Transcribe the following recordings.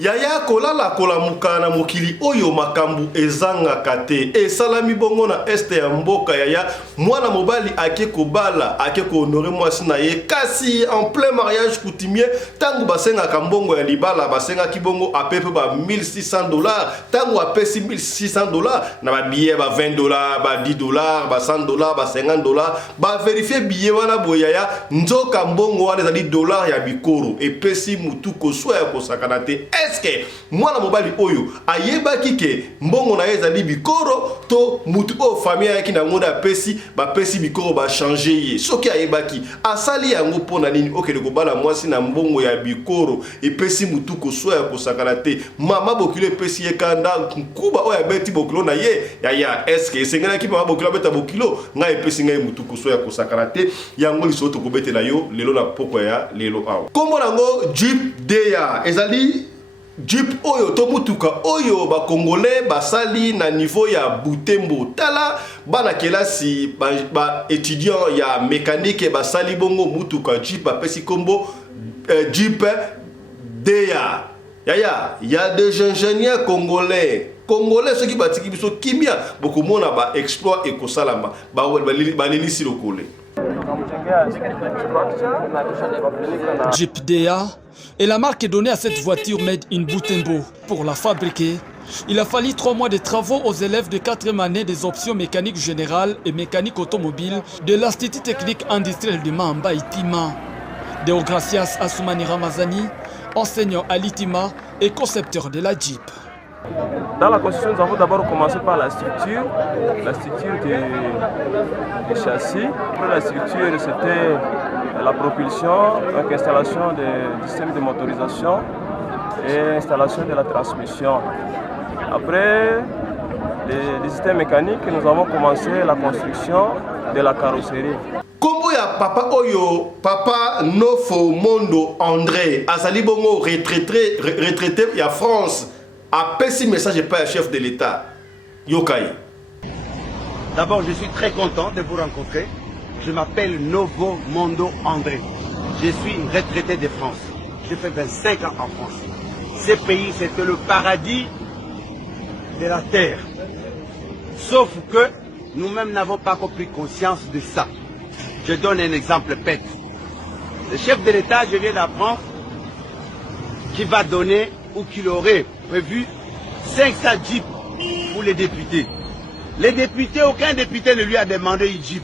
Yaya kolala kolamuka na mokili oyo makambu ezanga kate e salami bongo na este ya mboka yaya mwana mobali ake kobala ake ko honorer mwasi na ye kasi en plein mariage coutumier tangu basenga kambongo ya libala basenga kibongo apepe ba $1600 tangu apesi $1600 na ba billet ba $20 ba $10 ba $100 ba $50 ba vérifier billet wana boyaya nzoka mbongo wana ezali dollar ya bikoro epesi mutu koswa ya kosakana te. Eske mwana mobali oyo ayebaki ke mbongo na ezali bikoro to mutu o famille yaki na ngonda pesi ba pesi bikoro ba changer ye soki ayebaki asali yango pona nini okele kobala mwasi na mbongo ya bikoro epesi mutu koswa ya kosakana te mama bokilo epesi ye kanda kuba oya beti bokilo na ye ya eske esengana ki mama bokilo beta bokilo nga epesi ngai mutu koswa ya kosakana te yango lisoto kobetela yo lelo na poko ya lelo awa kombo nango Jeep Deya ezali Jeep oyo to mutuka oyo ba congolais basali na niveau ya Butembo tala bana kelasi ba étudiant ya mécanique basali bongo mutuka Jeep apesi kombo Jeep Deya y a des ingénieurs congolais ceux qui batiki biso kimia bokomona ba exploit ekosalama ba lelisi lokole. Jeep Deya est la marque donnée à cette voiture made in Butembo. Pour la fabriquer, il a fallu 3 mois de travaux aux élèves de 4e année des options mécaniques générales et mécanique automobile de l'Institut technique industriel de Mamba Itima. Deogracias Assoumani Ramazani, enseignant à l'Itima et concepteur de la Jeep. Dans la construction, nous avons d'abord commencé par la structure des châssis. Après la structure, c'était la propulsion, donc installation des systèmes de motorisation et installation de la transmission. Après les systèmes mécaniques, nous avons commencé la construction de la carrosserie. Kombo ya papa oyo, papa Nofo Mondo André, azali bongo retraité ya France. A pessi message par le chef de l'État. Yokai. D'abord, je suis très content de vous rencontrer. Je m'appelle Novo Mondo André. Je suis retraité de France. J'ai fait 25 ans en France. Ce pays, c'était le paradis de la terre. Sauf que nous-mêmes n'avons pas compris conscience de ça. Je donne un exemple bête. Le chef de l'État, je viens d'apprendre, qui va donner ou qu'il aurait prévu 500 jeeps pour les députés. Les députés, aucun député ne lui a demandé une jeep.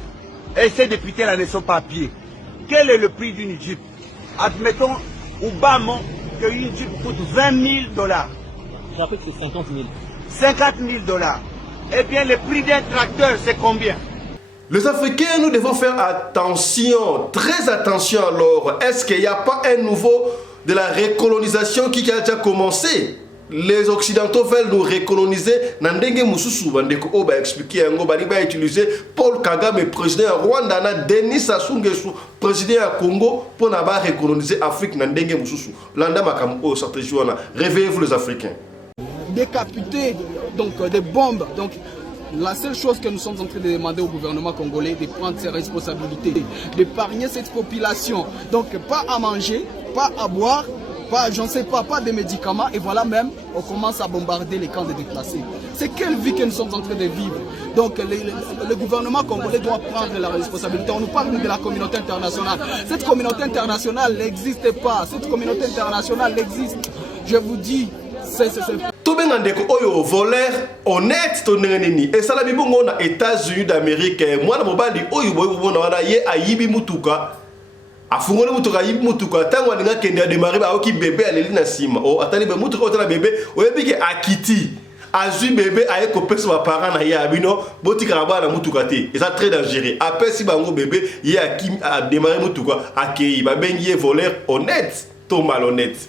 Et ces députés-là ne sont pas à pied. Quel est le prix d'une jeep? Admettons, au bas mot, qu'une jeep coûte $20 000. Je rappelle que c'est 50 000. 50 000 $. Eh bien, le prix d'un tracteur, c'est combien? Les Africains, nous devons faire attention, très attention alors. Est-ce qu'il n'y a pas un nouveau de la recolonisation qui a déjà commencé? Les Occidentaux veulent nous recoloniser. Nandenge Mususu, Bandeko Oba expliqué, Ngoba Liba utilisé Paul Kagame, président de Rwanda, Denis Sassou Nguesso, président du Congo, pour nous recoloniser l'Afrique. Nandenge Mususu. Landa Makamo, stratégie, réveillez-vous les Africains. Décapiter donc des bombes. Donc, la seule chose que nous sommes en train de demander au gouvernement congolais, de prendre ses responsabilités, d'épargner cette population. Donc, pas à manger, pas à boire, pas, j'en sais pas de médicaments. Et voilà même, on commence à bombarder les camps de déplacés. C'est quelle vie que nous sommes en train de vivre? Donc, le gouvernement congolais doit prendre la responsabilité. On nous parle de la communauté internationale. Cette communauté internationale n'existe pas. Cette communauté internationale existe. Je vous dis, c'est Tobenga ndeko oyo voleur honnête toneneni et sala bibongo na États-Unis d'Amérique mwana mobali oyo boyo bona wana ye ayibi mutuka afungole mutuka ayibi mutuka tango alinga kende a démarrer ba oki bébé aleli na sima o atali be mutuka otala bébé oyebike akiti azui bébé aye kopesa ba parents na ye abino botika bana mutuka te et ça très dangereux après si bango bébé ye akim a démarrer mutuka akei ba bengi voleur honnête to malhonnête.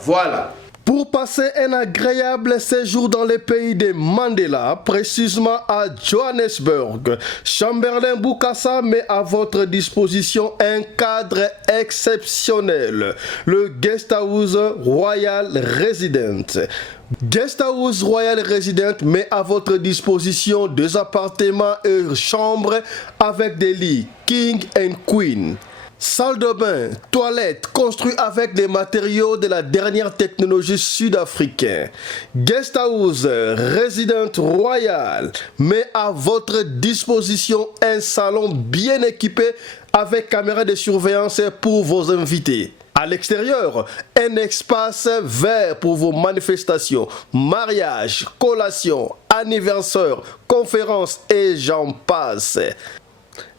Voilà. Pour passer un agréable séjour dans le pays de Mandela, précisément à Johannesburg, Chamberlain Bukasa met à votre disposition un cadre exceptionnel, le Guest House Royal Residence. Guest House Royal Residence met à votre disposition 2 appartements et chambres avec des lits King and Queen. Salle de bain, toilette, construit avec des matériaux de la dernière technologie sud-africaine. Guest house, résidence royale, met à votre disposition un salon bien équipé avec caméra de surveillance pour vos invités. À l'extérieur, un espace vert pour vos manifestations, mariages, collations, anniversaires, conférences et j'en passe.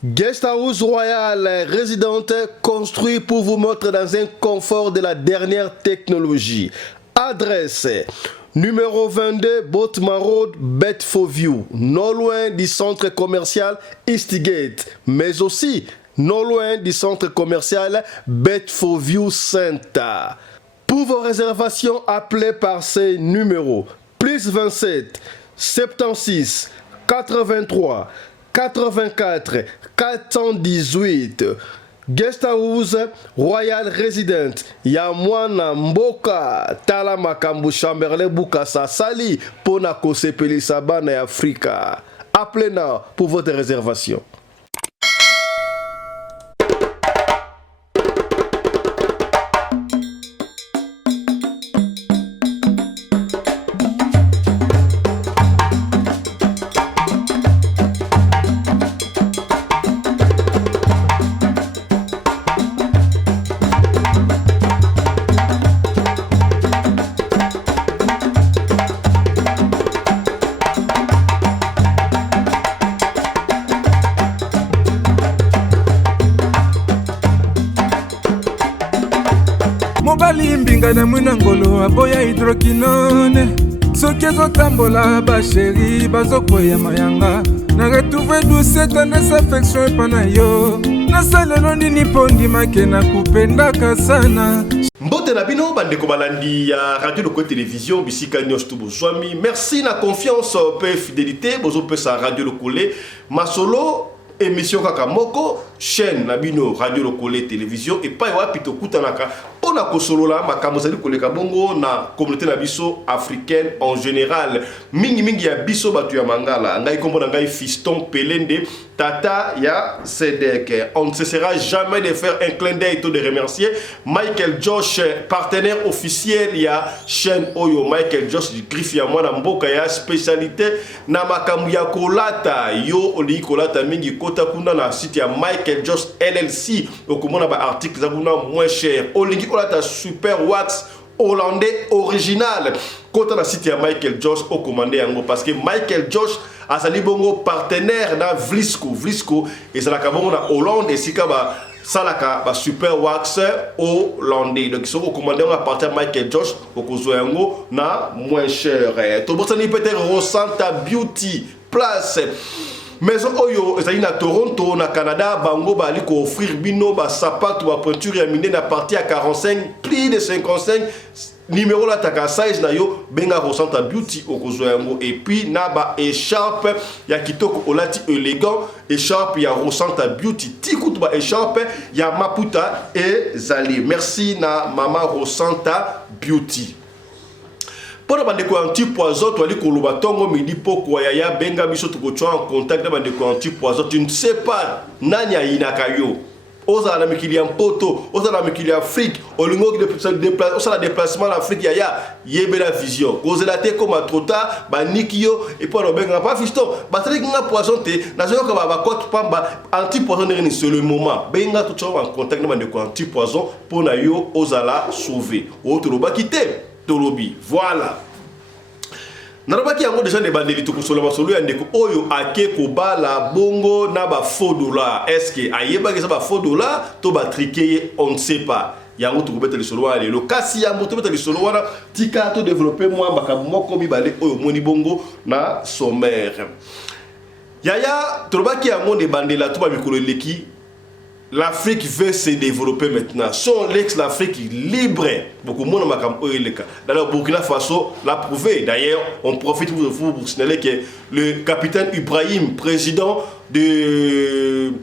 Guest House Royal résidente construit pour vous mettre dans un confort de la dernière technologie. Adresse numéro 22 Boatman Road, Bedfordview, non loin du centre commercial Eastgate, mais aussi non loin du centre commercial Bedfordview Center. Pour vos réservations, appelez par ces numéros plus 27 76 83 84 418. Guest House Royal Resident Yamwana Mboka Tala Makambu Chamberlain Bukasa Sali Pona Kosepeli Sabana Africa. Appelez-nous pour votre réservation. mobali mbinga na mwina ngolo aboya hydroquinone soki ezotambola basheri bazokwea mayanga na retrouve douce tendresse affection epa na yo nasalelo nini mpo ndimake na kupendaka sana. Mbote na bino bandeko balandi ya Radio Lokole Télévision bisika nyonso tu bozwami. Merci na confiance pe fidélité bozo pesa Radio Lokole masolo émission kaka moko chaîne na bino Radio Lokole Télévision et pa wapi to kutanaka pona kosolola makambo zali koleka bongo na communauté na biso africaine en général. Mingi ya biso batu ya mangala ngai kombo na ngai Fiston Pelende tata ya Sedek. On ne cessera jamais de faire un clin d'œil de remercier Michael Josh, partenaire officiel ya chaîne Oyo. Michael Josh du Griffe ya mwana mboka ya spécialité na makambo ya kolata yo oli kolata mingi kota kuna na site ya Michael Josh LLC okomona ba article za kuna moins cher olingi kolata super wax hollandais original kota na site ya Michael Josh au commandé yango parce que Michael Josh azali bongo partenaire na Vlisco ezalaka bongo na Hollande esika ba salaka ba super wax hollandais donc ils sont recommandés à partir de Michael Josh okozwa yango na moins cher to bosani peut-être Rosanta Beauty Place Maison Oyo ezali na Toronto na Canada bango bali ko offrir bino ba sapato ba peinture ya mine na partie à 45 prix de 55 numéro la taka size na yo benga Rosanta Beauty okozwa yango et puis na ba écharpe ya kitoko olati élégant écharpe ya Rosanta Beauty tikutu ba écharpe ya Maputa et Zali. Merci na mama Rosanta Beauty. Pour bandeko anti-poison, tu as dit que le bâton midi poko ya benga biso tu en contact avec bandeko anti-poison, tu ne sais pas nani ya inakayo. Oza na mikili ya poto, oza na mikili ya Afrique, olingo de déplacement en Afrique ya yebe la vision. Cause la te comme trop tard, ba nikio et pour le benga pas fiston. Ba tali nga poison te, na zo ka ba quoi pamba anti-poison ni c'est le moment. Benga tu en contact avec bandeko anti-poison pour na yo oza la sauver. Autre ba quitter. Tolobi, voilà. Narabaki yango déjà des bandeli to kosola masolo ya ndeko oyo ake ko bala bongo na ba faux dollar. Est-ce que ayeba ke ça ba faux dollar to ba triquer on ne sait pas. Yango to kobeta le solo wa lelo kasi ya moto beta le solo wana tika to développer moi makambo moko mibale oyo moni bongo na sommaire. Yaya tolobaki yango de bandela to ba mikolo leki. L'Afrique veut se développer maintenant. Son l'ex-l'Afrique libre. Beaucoup de monde dans le Burkina Faso l'a prouvé. D'ailleurs, on profite pour vous signaler que le capitaine Ibrahim, président de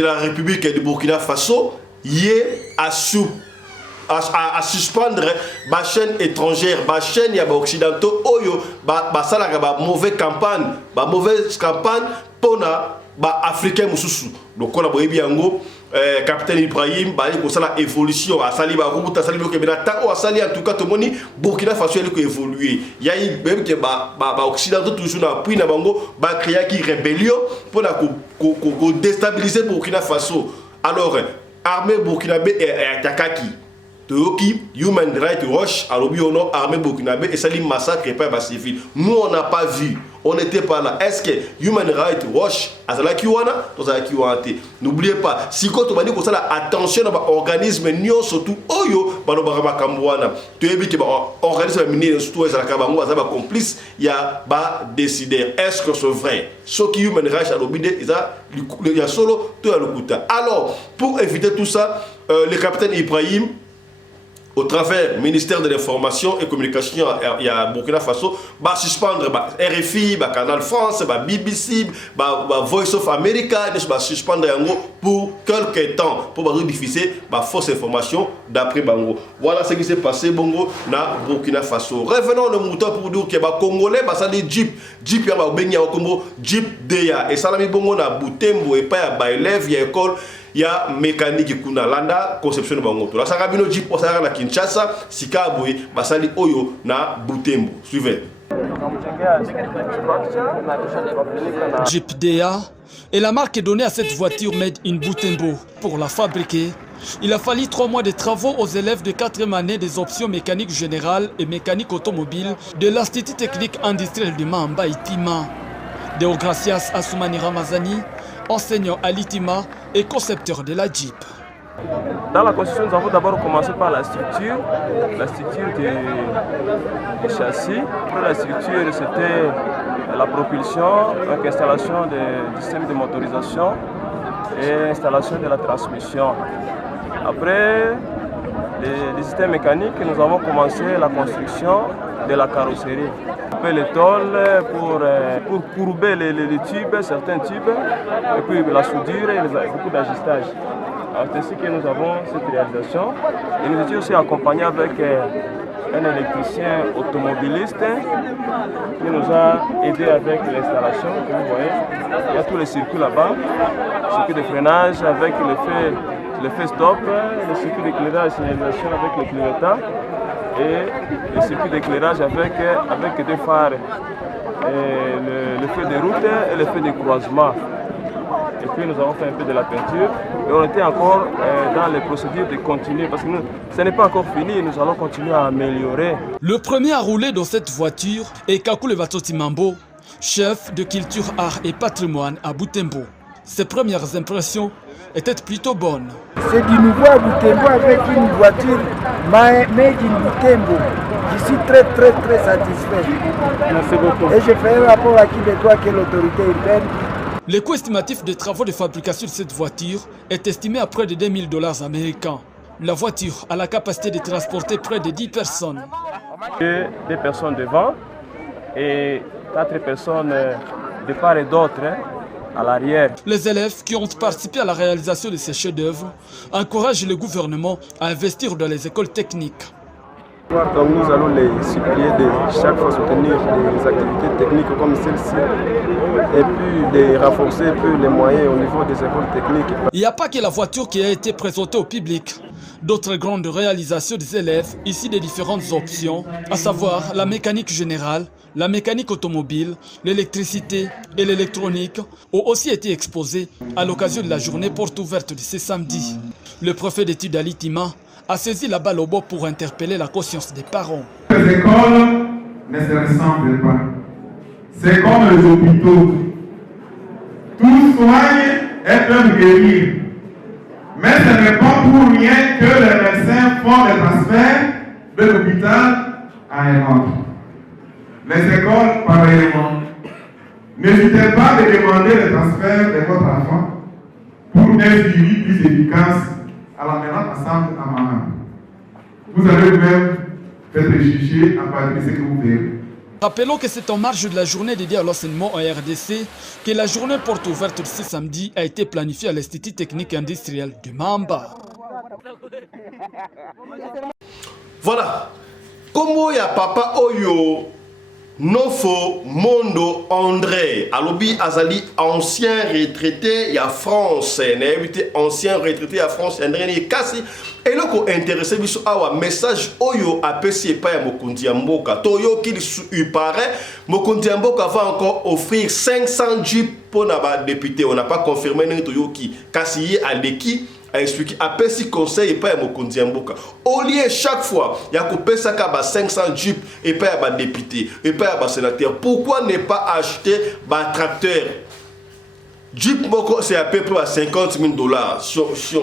la République de Burkina Faso, y est à suspendre la chaîne étrangère, la chaîne occidentale, la mauvaise campagne pour les Africains. Donc, on a capitaine Ibrahim bali ko sala évolution asali ba route asali ko bena ta o asali en tout cas to moni Burkina Faso ele ko évoluer ya i même que ba occidentaux toujours na appui na bango ba créer qui rébellion pour na ko déstabiliser Burkina Faso. Alors armée burkinabé et attaquaki Toyoki, Human Rights Watch, à l'obiono, armée burkinabé, et ça lui massacre et pas les civils. Nous, on n'a pas vu. On n'était pas là. Est-ce que Human Rights Watch, n'oubliez pas, si quand on va dire que ça, attention à l'organisme, nous, surtout, Oyo, Balobarama Kambouana, tu es dit que l'organisme minier, surtout, ça va complice, il y a décider. Est-ce que c'est vrai? Ce qui Human Rights a l'obédé, il y a solo, tout à l'okuta. Alors, pour éviter tout ça, le capitaine Ibrahim, au travers du ministère de l'Information et Communication, il y a Burkina Faso, va suspendre RFI, Canal France, BBC, Voice of America, va suspendre pour quelques temps pour diffuser fausses informations d'après Bango. Voilà ce qui s'est passé Bongo na Burkina Faso. Revenons le mouton pour dire que les Congolais, ça les Jeep, il y a Jeep Deya et ça la mis Bongo na Butembo et pas à élèves, il y a école. Il y a mécanique kuna landa conception de bangoto. La sarabino jeep pour la Kinshasa, Sikaboui, Basali Oyo na Butembo. Suivez. Jeep Deya est la marque donnée à cette voiture made in Butembo. Pour la fabriquer, il a fallu 3 mois de travaux aux élèves de 4e année des options mécaniques générales et mécanique automobile de l'Institut technique industriel de Mamba Itima. Deogracias Assoumani Ramazani, enseignant à l'ITIMA et concepteur de la Jeep. Dans la construction, nous avons d'abord commencé par la structure du châssis. Après la structure, c'était la propulsion, donc installation des systèmes de motorisation et installation de la transmission. Après les systèmes mécaniques, nous avons commencé la construction de la carrosserie. Après les tôles pour courber les tubes, certains tubes, et puis la soudure et beaucoup d'ajustage. C'est ainsi que nous avons cette réalisation. Et nous étions aussi accompagnés avec un électricien automobiliste qui nous a aidé avec l'installation. Vous voyez, il y a tous les circuits là-bas, circuit de freinage avec l'effet stop, le circuit d'éclairage signalisation avec le clignotant et le circuit d'éclairage avec deux phares, le feu de route et le feu de croisement. Et puis nous avons fait un peu de la peinture et on était encore dans les procédures de continuer parce que ce n'est pas encore fini, nous allons continuer à améliorer. Le premier à rouler dans cette voiture est Kakule Batoti Mambo, chef de culture, art et patrimoine à Butembo. Ses premières impressions étaient plutôt bonnes. C'est du nouveau à Butembo avec une voiture made in Butembo. Je suis très satisfait. Merci beaucoup. Et je ferai un rapport à Québécois qui est l'autorité urbaine. Le coût estimatif des travaux de fabrication de cette voiture est estimé à près de $2000 américains. La voiture a la capacité de transporter près de 10 personnes. 2 personnes devant et 4 personnes de part et d'autre à l'arrière. Les élèves qui ont participé à la réalisation de ces chefs-d'œuvre encouragent le gouvernement à investir dans les écoles techniques. Donc nous allons les supplier de chaque fois soutenir des activités techniques comme celle-ci et puis de renforcer un peu les moyens au niveau des écoles techniques. Il n'y a pas que la voiture qui a été présentée au public. D'autres grandes réalisations des élèves, ici des différentes options, à savoir la mécanique générale, la mécanique automobile, l'électricité et l'électronique, ont aussi été exposées à l'occasion de la journée porte ouverte de ce samedi. Le préfet d'études à l'ITIMA a saisi la balle au bord pour interpeller la conscience des parents. Les écoles ne se ressemblent pas. C'est comme les hôpitaux. Tout soigne et peuvent guérir. Mais ce n'est pas pour rien que les médecins font des transferts de l'hôpital à un autre. Les écoles, pareillement. N'hésitez pas à demander le transfert de votre enfant pour un suivi plus efficace à la menace ensemble à Maman. Vous allez vous-même faire juger à partir de ce que vous verrez. Rappelons que c'est en marge de la journée dédiée à l'enseignement en RDC que la journée porte ouverte de ce samedi a été planifiée à l'Institut technique industriel de Mamba. Voilà. Comment il y a papa Oyo Nofo Mondo André, alobi azali ancien retraité ya France, n'invité ancien retraité ya France, André kasi et loko intéressé biso awa message oyo apesi pa ya mokundi ya mboka. Toyo qu'il paraît mokundi ya mboka va encore offrir 500 jeeps pour na député. On n'a pas confirmé ni toyo ki kasi ye aleki a expliqué apesi conseil et pas ya mokundi ya mboka. Au lieu chaque fois ya kopesa ka ba 500 jeeps et pas ya ba député et pas ya ba sénateur. Pourquoi ne pas acheter ba tracteur? Jeep Moko, c'est à peu près à 50 000 $.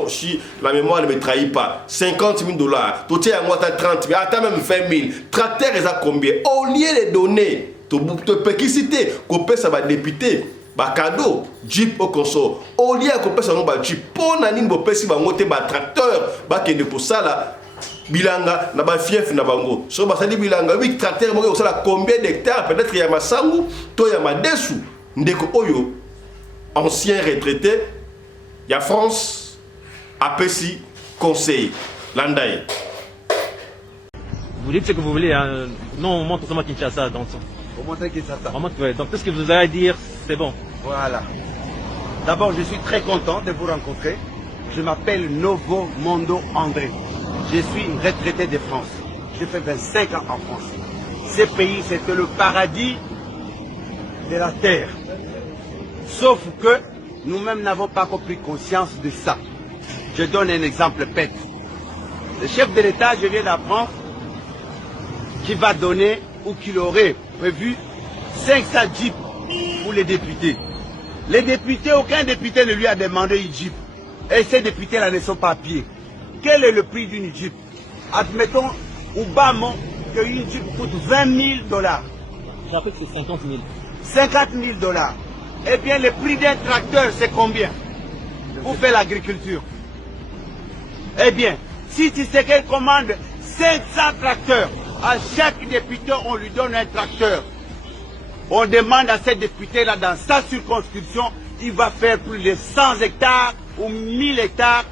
Si la mémoire ne me trahit pas, 50 000 $. Tout est à moi, 30 000, attends même 20 000. Tracteur, ils ont combien? Au lieu de donner, tu peux citer, qu'on peut ça va député, bah cadeau, Jeep au console. Au lieu qu'on peut ça va Jeep, pour n'ani pas si va monter bah tracteur, bah qui ne pour ça là. Bilanga, na ba fief na bango. So bah ça dit bilanga, oui tracteur, moi ça là combien d'hectares? Peut-être il y a ma sangu, toi il y a ma dessous. Ndeko oyo. Ancien retraité, il y a France, APC, Conseil, Landaï. Vous dites ce que vous voulez, hein. Non, on montre seulement Kinshasa dans son. Vous montrez Kinshasa. Ouais. Donc tout ce que vous avez à dire, c'est bon. Voilà. D'abord, je suis très content de vous rencontrer. Je m'appelle Novo Mondo André. Je suis retraité de France. J'ai fait 25 ans en France. Ce pays, c'était le paradis de la terre. Sauf que nous-mêmes n'avons pas pris conscience de ça. Je donne un exemple bête. Le chef de l'État, je viens d'apprendre, qu'il va donner ou qu'il aurait prévu 500 jeeps pour les députés. Les députés, aucun député ne lui a demandé une jeep. Et ces députés-là ne sont pas à pied. Quel est le prix d'une jeep? Admettons, au bas mot, qu'une jeep coûte 20 000 $. Je rappelle que c'est 50 000. 50 000 $. Eh bien, le prix d'un tracteur, c'est combien pour faire l'agriculture? Eh bien, si tu sais qu'elle commande 500 tracteurs, à chaque député, on lui donne un tracteur. On demande à ces députés-là, dans sa circonscription, il va faire plus de 100 hectares ou 1000 hectares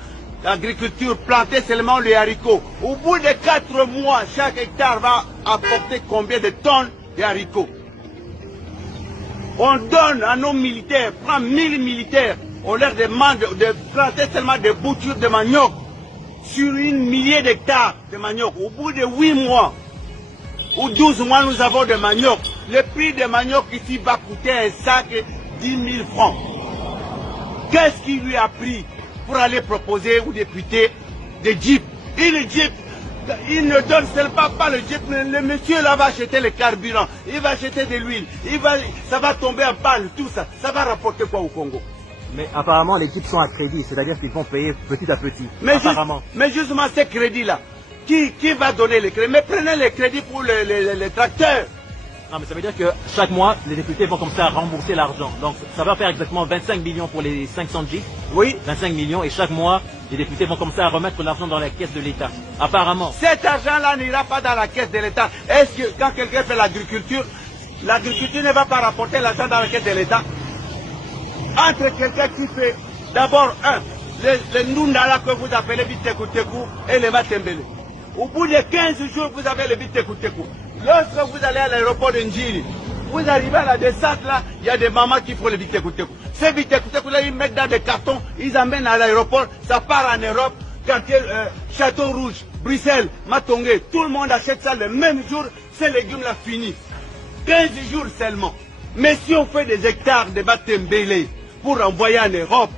d'agriculture, planter seulement les haricots. Au bout de 4 mois, chaque hectare va apporter combien de tonnes de haricots? On donne à nos militaires, prend 1000 militaires, on leur demande de planter seulement des boutures de manioc sur 1 millier d'hectares de manioc. Au bout de 8 mois ou 12 mois, nous avons de manioc. Le prix de manioc ici va coûter un sac 10 000 francs. Qu'est-ce qui lui a pris pour aller proposer aux députés des jeeps? Une jeep, il ne donne seulement pas le jeep, le monsieur là va acheter le carburant, il va acheter de l'huile, ça va tomber en panne, tout ça, ça va rapporter quoi au Congo? Mais apparemment les jeeps sont à crédit, c'est-à-dire qu'ils vont payer petit à petit. Mais, apparemment. Mais justement ces crédits-là, qui va donner les crédits? Mais prenez les crédits pour les tracteurs. Non, mais ça veut dire que chaque mois, les députés vont commencer à rembourser l'argent. Donc, ça va faire exactement 25 millions pour les 500 jeeps. Oui. 25 millions. Et chaque mois, les députés vont commencer à remettre l'argent dans la caisse de l'État. Apparemment. Cet argent-là n'ira pas dans la caisse de l'État. Est-ce que quand quelqu'un fait l'agriculture ne va pas rapporter l'argent dans la caisse de l'État? Entre quelqu'un qui fait, d'abord, le Ndundala que vous appelez Bitekoutekou et le Matembele. Au bout de 15 jours, vous avez le Bitekoutekou. Lorsque vous allez à l'aéroport de Njiri, vous arrivez à la descente là, il y a des mamans qui font le Bitekoutekou. Ces Bitekoutekou là, ils mettent dans des cartons, ils amènent à l'aéroport, ça part en Europe, quartier Château Rouge, Bruxelles, Matongé, tout le monde achète ça le même jour, ces légumes là finis. 15 jours seulement. Mais si on fait des hectares de Matembele pour envoyer en Europe,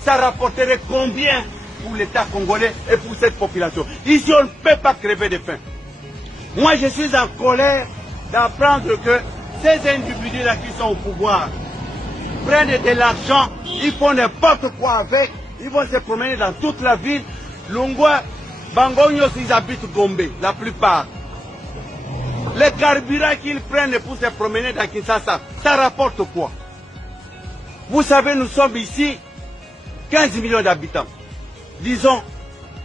ça rapporterait combien pour l'État congolais et pour cette population? Ici, on ne peut pas crever de faim. Moi, je suis en colère d'apprendre que ces individus-là qui sont au pouvoir prennent de l'argent, ils font n'importe quoi avec, ils vont se promener dans toute la ville. Lungwa, Bangonyos, ils habitent Gombe, la plupart. Les carburants qu'ils prennent pour se promener dans Kinshasa, ça rapporte quoi? Vous savez, nous sommes ici 15 millions d'habitants. Disons,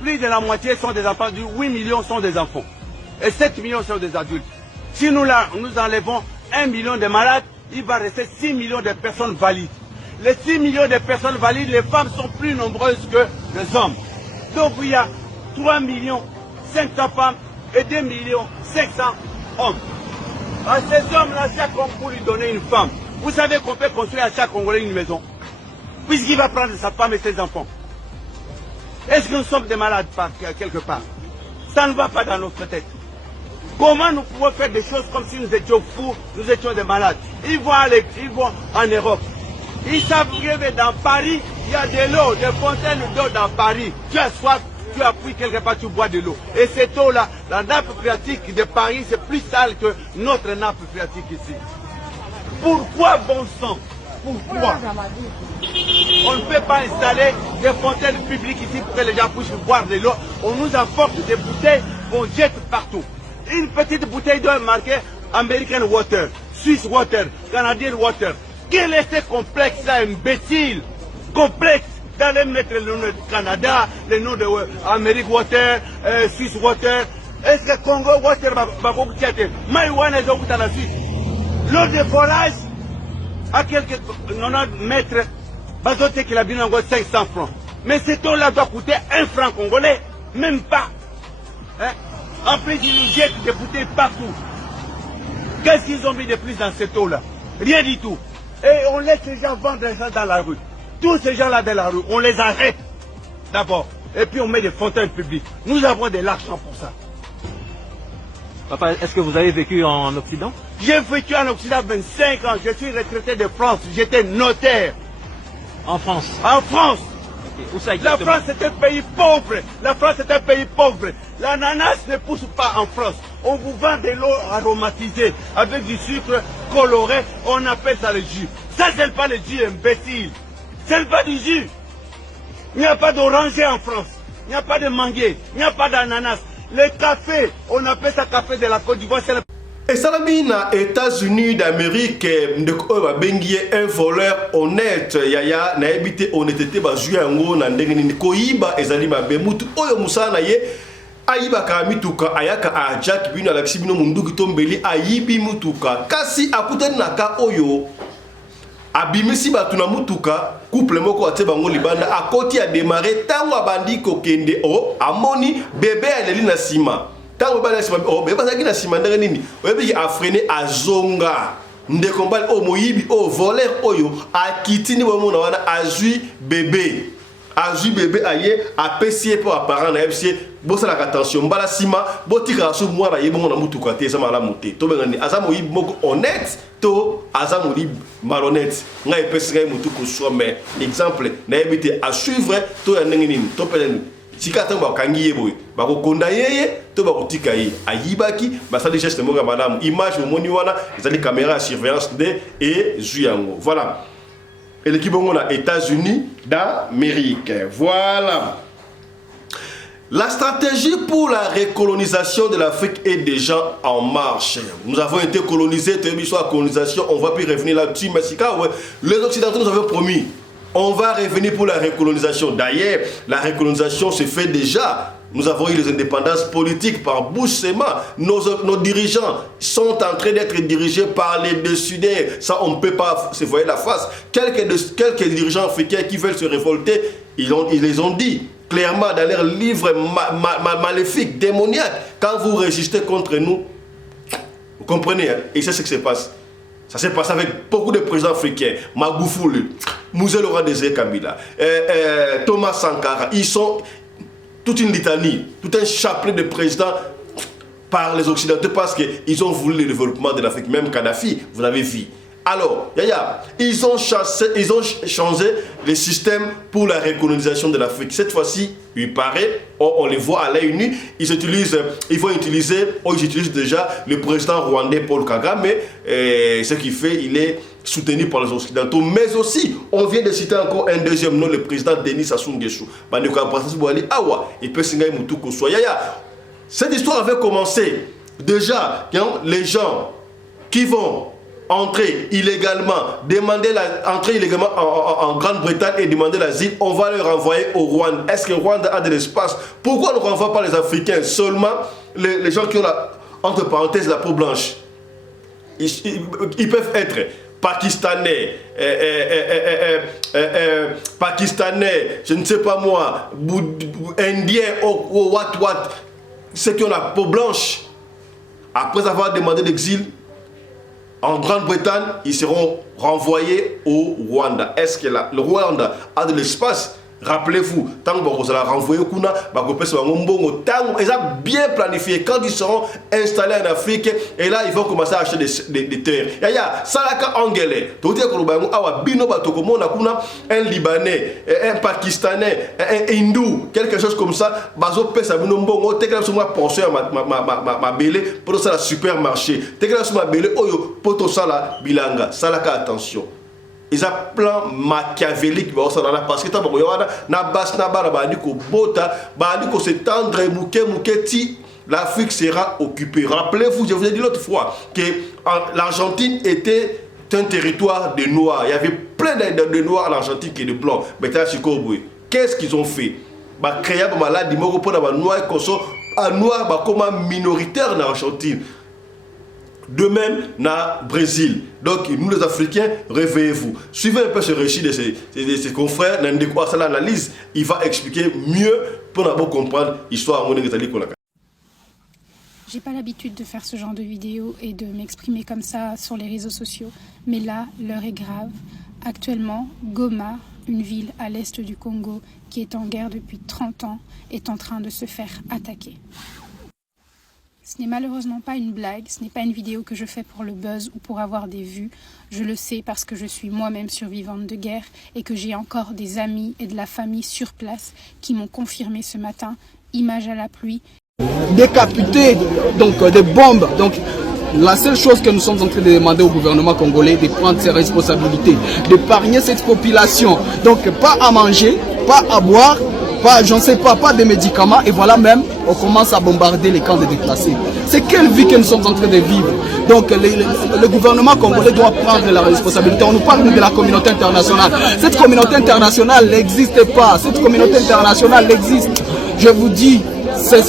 plus de la moitié sont des enfants, 8 millions sont des enfants. Et 7 millions sont des adultes. Si nous enlevons 1 million de malades, il va rester 6 millions de personnes valides. Les 6 millions de personnes valides, les femmes sont plus nombreuses que les hommes. Donc il y a 3 millions 500 femmes et 2 millions 500 hommes. À ces hommes-là, chaque homme pour lui donner une femme. Vous savez qu'on peut construire à chaque Congolais une maison. Puisqu'il va prendre sa femme et ses enfants. Est-ce que nous sommes des malades quelque part? Ça ne va pas dans notre tête. Comment nous pouvons faire des choses comme si nous étions fous, nous étions des malades? Ils vont en Europe. Ils savent que dans Paris, il y a de l'eau, des fontaines d'eau dans Paris. Tu as soif, tu appuies quelque part, tu bois de l'eau. Et cette eau-là, la nappe phréatique de Paris, c'est plus sale que notre nappe phréatique ici. Pourquoi, bon sang? Pourquoi? On ne peut pas installer des fontaines publiques ici pour que les gens puissent boire de l'eau. On nous apporte des bouteilles qu'on jette partout. Une petite bouteille doit marquer American Water, Swiss Water, Canadian Water. Quel est ce complexe là, imbécile? Complexe d'aller mettre le nom de Canada, le nom de American Water, Swiss Water. Est-ce que Congo Water va beaucoup tchéter? Maïwana est dans la Suisse. L'eau de forage à quelques 90 mètres, bazote qu'il a bien encore 500 francs. Mais cette eau-là doit coûter 1 franc congolais, même pas. Hein? En plus, ils nous jettent des bouteilles partout. Qu'est-ce qu'ils ont mis de plus dans cette eau-là? Rien du tout. Et on laisse les gens vendre ça dans la rue. Tous ces gens-là dans la rue, on les arrête d'abord. Et puis on met des fontaines publiques. Nous avons de l'argent pour ça. Papa, est-ce que vous avez vécu en Occident? J'ai vécu en Occident 25 ans. Je suis retraité de France. J'étais notaire. En France? En France. Okay. Où ça exactement? La France est un pays pauvre. La France est un pays pauvre. L'ananas ne pousse pas en France. On vous vend de l'eau aromatisée avec du sucre coloré. On appelle ça le jus. Ça, c'est pas le jus, imbécile. C'est pas du jus. Il n'y a pas d'oranger en France. Il n'y a pas de manguier. Il n'y a pas d'ananas. Le café, on appelle ça café de la Côte d'Ivoire. Et ça, aux États-Unis d'Amérique, un voleur honnête, yaya, n'a habité honnêteté, joué un gros, n'a ndengeni, koiba, ezali mabe, mutu, oyo musana ye, aiba ka mituka, ayaka a Jack, bino alaxi, bino mundu kitombeli, aibi mutuka, kasi akutani naka oyo, abimisi batuna mutuka, couple moko ate bango libanda, akoti a démarré, tango abandi kokende, o, amoni, bébé aleli na sima. Tant que vous avez oh, mais parce que na simandere nini, oyebi a freiner a zonga. Nde kombali o moyibi o voleur oyo a kitini bo mona wana azui bébé. Azui bébé aye a pesier pour apparent na FC, bo sala attention mbala sima, bo tika so mwana yebo mona mutuka te sama la muté. To bengani aza moyibi moko honnête to aza moyibi malhonnête. Nga epesi ngai mutuko so mais exemple na yebite à suivre to ya ndenge nini, to peleni. Si quelqu'un va kangiye boy, va condamner, to va kotika yi, ayibaki, ba ça déjà c'est mon madame, image au moni wana, ils ont des caméras de surveillance de et zuyango. Voilà. Et l'équipe on a États-Unis d'Amérique. Voilà. La stratégie pour la recolonisation de l'Afrique est déjà en marche. Nous avons été colonisés, la colonisation, on va plus revenir là-dessus, mais les Occidentaux nous avaient promis. On va revenir pour la recolonisation. D'ailleurs, la recolonisation se fait déjà. Nous avons eu les indépendances politiques par bouchement. Nos dirigeants sont en train d'être dirigés par les Décideurs. Ça, on ne peut pas se voir la face. Quelques dirigeants africains qui veulent se révolter, ils les ont dit clairement dans leur livre maléfique, démoniaque. Quand vous résistez contre nous, vous comprenez, hein? Et c'est ce qui se passe. Ça s'est passé avec beaucoup de présidents africains. Magoufoulou, Mouzé Laurent Désiré Kabila, Thomas Sankara. Ils sont toute une litanie, tout un chapelet de présidents par les Occidentaux parce qu'ils ont voulu le développement de l'Afrique. Même Kadhafi, vous l'avez vu. Alors, ils ont changé le système pour la recolonisation de l'Afrique. Cette fois-ci, il paraît, on les voit à l'œil nu, ils utilisent déjà le président rwandais Paul Kagame, ce qui fait il est soutenu par les Occidentaux. Mais aussi, on vient de citer encore un deuxième nom, le président Denis Sassou Nguesso. Cette histoire avait commencé déjà quand les gens qui vont entrer illégalement, entrer illégalement en Grande-Bretagne et demander l'asile, on va les renvoyer au Rwanda. Est-ce que le Rwanda a de l'espace? Pourquoi on ne renvoie pas les Africains? Seulement les gens qui ont, entre parenthèses, la peau blanche. Ils peuvent être Pakistanais, je ne sais pas moi, Indiens, what, ceux qui ont la peau blanche. Après avoir demandé l'exil, en Grande-Bretagne, ils seront renvoyés au Rwanda. Est-ce que le Rwanda a de l'espace? Rappelez-vous, tant que vous allez renvoyer Kuna, ils ont bien planifié quand ils seront installés en Afrique et là ils vont commencer à acheter des terres. Yaya, Salaka Angele, un Libanais, un Pakistanais, un Hindou, quelque chose comme ça, bazo pesa binombo, tekela suma pension ma belé pour ça la supermarché, tekela suma belé oyo poto sala bilanga, Salaka attention. Ils ont un plan machiavélique parce que l'Afrique sera occupée. Rappelez-vous, je vous ai dit l'autre fois que l'Argentine était un territoire de noirs. Il y avait plein de noirs en Argentine et de blancs. Mais qu'est-ce qu'ils ont fait? Créer une maladie pour les noirs comme minoritaire en Argentine. De même, dans le Brésil. Donc, nous les Africains, réveillez-vous. Suivez un peu ce récit de ses confrères. L'analyse, il va expliquer mieux pour d'abord comprendre l'histoire. J'ai pas l'habitude de faire ce genre de vidéos et de m'exprimer comme ça sur les réseaux sociaux. Mais là, l'heure est grave. Actuellement, Goma, une ville à l'est du Congo qui est en guerre depuis 30 ans, est en train de se faire attaquer. Ce n'est malheureusement pas une blague, ce n'est pas une vidéo que je fais pour le buzz ou pour avoir des vues. Je le sais parce que je suis moi-même survivante de guerre et que j'ai encore des amis et de la famille sur place qui m'ont confirmé ce matin, image à la pluie. Décapités, donc des bombes. Donc la seule chose que nous sommes en train de demander au gouvernement congolais, de prendre ses responsabilités, d'épargner cette population. Donc pas à manger, pas à boire, pas, j'en sais pas de médicaments, et voilà même, on commence à bombarder les camps de déplacés. C'est quelle vie que nous sommes en train de vivre? Donc le gouvernement congolais doit prendre la responsabilité. On nous parle de la communauté internationale. Cette communauté internationale n'existe pas. Cette communauté internationale existe. Je vous dis, c'est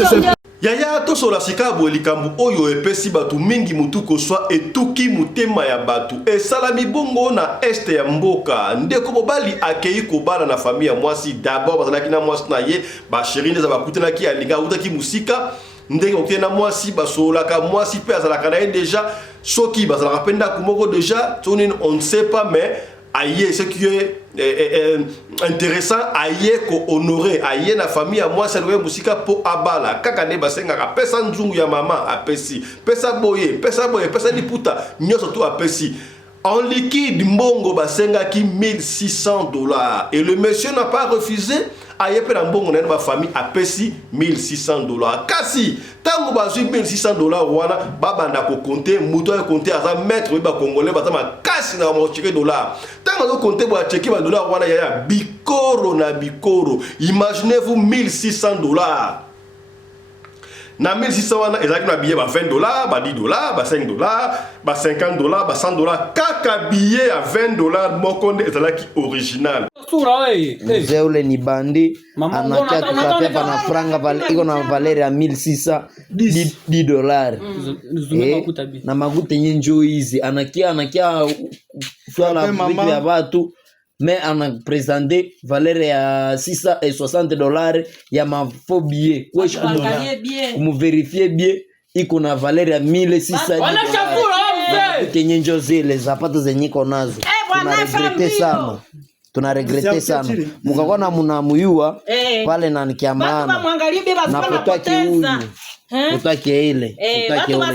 Yaya to sola sikabo likambu oyo epesi batu mingi mutuko swa etuki mutema ya batu e salami bongo na este ya mboka ndeko mobali akei kobala na famille ya mwasi d'abord bazalaki na mwasi na ye ba chérie za bakutena ki alinga utaki musika ndenge okena mwasi basolaka mwasi pe azalaka na ye déjà soki bazalaka penda kumoko déjà on ne sait pas mais aïe, ce qui est intéressant, aïe ko honorer, aïe na famille à moi c'est le musika po abala, kakane basenga ka pesa nzungu ya mama apesi, pesa boye, pesa liputa, nyo surtout apesi. En liquide mbongo basenga ki $1,600 et le monsieur n'a pas refusé. Aïe pe na mbongo na ba famille apesi $1,600. Kasi tango bazui $1,600 wana babanda ko compter muto ko compter aza maître ba congolais bazama kasi na mo checker dollar. Tango ko compter ba checker ba dollar wana ya bikoro na bikoro. Imaginez-vous $1,600. Na 1600 wana ezaki na billet ba $20, ba $10, ba $5, ba $50, ba $100 kaka billet à $20 mokonde ezalaki original. Mzee ule ni bandi anakia tukapepa na franga iko na valeri ya $10 na magute nyenjo hizi anakia swala vitu ya watu mais ana présenter valeur ya $660 ya mafobie wesh kumuverifier bien iko na valeur ya $1,600 kenye njo zile zapato zenye iko nazo tunaregrete sana mukakona munamuyua pale na nikiamana na potaki huyu utake ile utake ule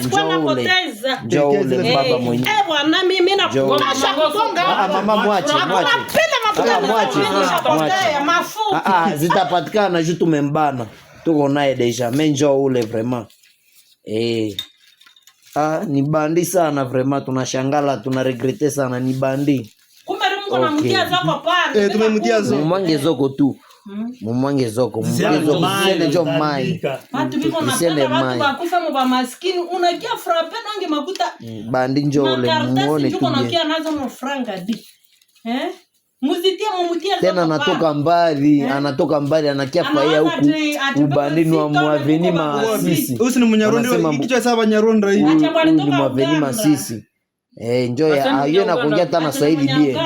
njoo ule baba mwenyewe bwana mimi na kugonga mama mwache zitapatikana juu tumembana tuko naye deja mais njoo ule vraiment ni bandi sana vraiment tunashangala tunaregrete sana ni bandi tumemtia zoko mwange zoko tu mwange zoko msende jo mai watu biko napenda watu bakufa mu ba maskini unakia frappe nange makuta bandi njole muone tu unakia nazo mo franga di muzitia tena anatoka mbali anakia faia huku ubandini wa mwaveni masisi usi ni mnyarundi kichwa saba nyaronda hii ni mwaveni masisi njoo ayo na kuongea tena Saidi bie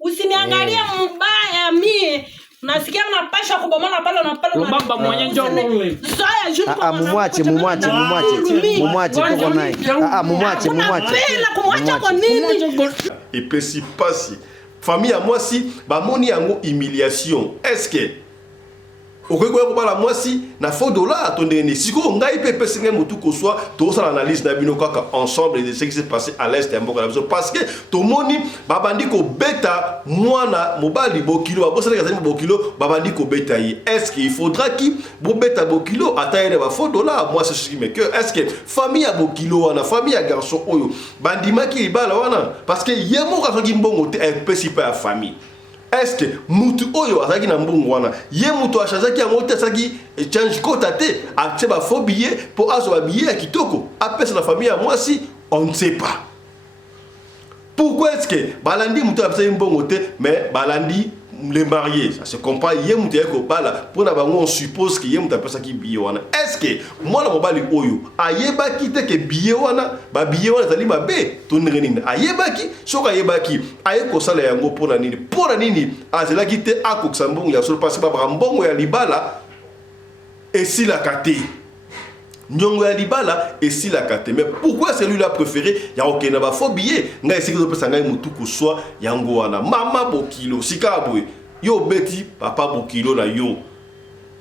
usiniangalie mbaya mie nasikia napasha kubomana pale na pale baba mwenye njoo wewe mumwache tuko naye mumwache kumwacha kwa nini epesi pasi famille ya mwasi bamoni yango humiliation est-ce que okoki kobala mwasi na faux dollar tondeni siko ngai pe pesi ngai mutu ko soit to ça l'analyse na bino kaka ensemble de ce qui s'est passé à l'est ya mboka na biso parce que tomoni babandi ko beta mwana mobali bokilo babosala kazali bokilo babandi ko beta yi est-ce qu'il faudra ki bo beta bokilo ataire ba faux dollar moi c'est ce qui me cœur est-ce que famille ya bokilo wana famille ya garçon oyo bandima ki ibala wana parce que yemo ka soki mbongo te pesi pa ya famille. Est-ce que mutu oyo azaki na mbongo wana ye mutu achazaki yango te asaki change kota te atie ba faux billet pour azo ba billet ya kitoko apesa na famille ya mwasi on ne sait pas pourquoi est-ce que balandi mutu apesa mbongo te mais balandi les mariés ça se comprend ye mutu ya ko bala pour na bango on suppose que ye mutu apesa ki billet wana est-ce que mwana mobali oyo ayebaki te ke billet wana ba billet wana zali mabe tonere nini ayebaki soka ayebaki aye ko sala yango pona nini azelaki te akokisa mbongo ya solo parce que ba mbongo ya libala esila kate nyongo ya libala esila kate mais pourquoi celui-là préféré ya okena ba faux billet nga esiki zo pesa ngai mutu ko swa yango wana mama bokilo sikabwe yo beti papa bokilo na yo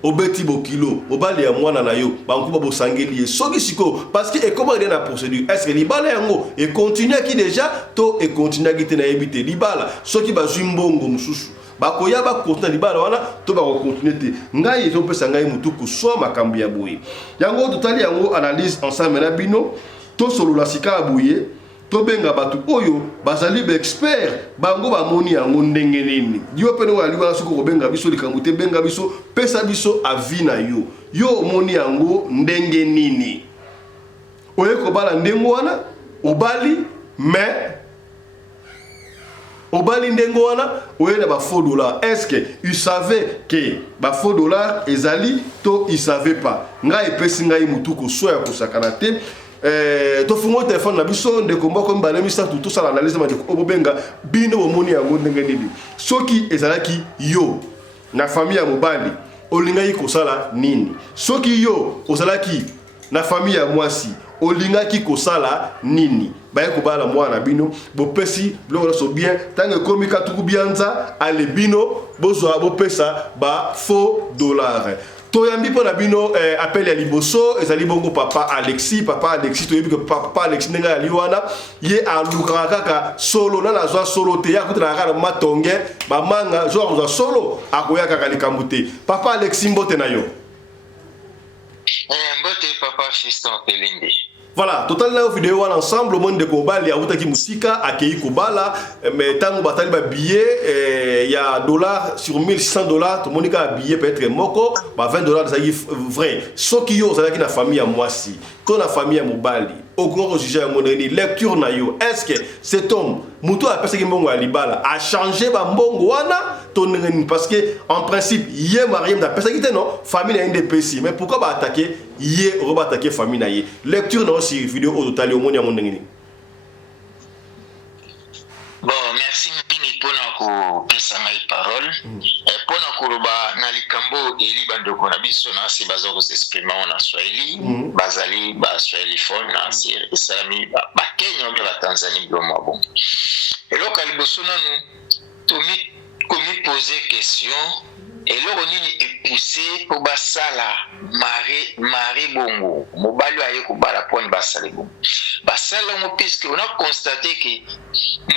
obeti bokilo obali ya mwana na yo bankuba bosangeli soki siko parce que et comment il est la procédure est-ce que libala yango et continue qui déjà to et continue qui te na ebité libala soki bazwi mbongo mususu bakoya ba continue libala wana to ba continuer te ngai ezo pesa ngai mutu ko so makambo ya boye yango totali yango analyse ensemble na bino to solo la sika boye to benga batu oyo bazali ba expert bango ba moni yango ndenge nini yo pene wali wana soko ko benga biso likambo te benga biso pesa biso avi na yo moni yango ndenge nini oye ko bala ndengo wana obali mais obali ndengo wana oye na ba faux dollars est-ce que il savait que ba faux dollars ezali to il savait pas nga epesi ngai mutu ko soya ko sakana te to fungo téléphone na biso ndeko mboko mbale misa tout ça l'analyse ma ndeko obobenga bino bomoni yango ndenge nini soki ezalaki yo na famille ya mobali olingai ko sala nini soki yo ozalaki na famille ya mwasi olingaki ko sala nini baye ko bala mwana bino bopesi bloko so bien tange komi katuku bianza ale bino bozo bopesa ba faux dollars toyambi pona bino appel ya liboso ezali bongo papa Alexis toyebi que papa Alexis nenga liwana ye alukaka kaka solo na zwa solo te ya kutana kaka matonge ba manga genre za solo akoya kaka likambo te papa Alexis mbote na yo mbote papa Fiston Pelinde. Voilà, total la vidéo wana ensemble monde de kobali ya utaki musika akei kobala mais tango batali ba billet ya dollar sur $1600 to monika billet peut être moko ba $20 ça y vrai soki yo ça na famille ya mwasi to na famille ya mobali okoro juger ya moneni lecture na yo est-ce que cet homme muto a personne qui mbongo ya libala a changé ba mbongo wana to neni parce que en principe yé marié da personne qui te non famille na NDPC mais pourquoi ba attaquer yé roba attaquer famille na yé lecture na aussi vidéo au total au monde ya moneni. Bon, merci mingi pona ko pesa ngai parole. Pona koloba na likambo eli bandoko na biso na se bazo ko s'exprimer en Swahili, bazali ba Swahili phone na se salami ba Kenya ou ba Tanzanie do mabo. Et là ka liboso nanu tomi komi poser question et là on est poussé pour basala mari bongo mobali aye ko bala poni basala bongo basala mo puisque on a constaté que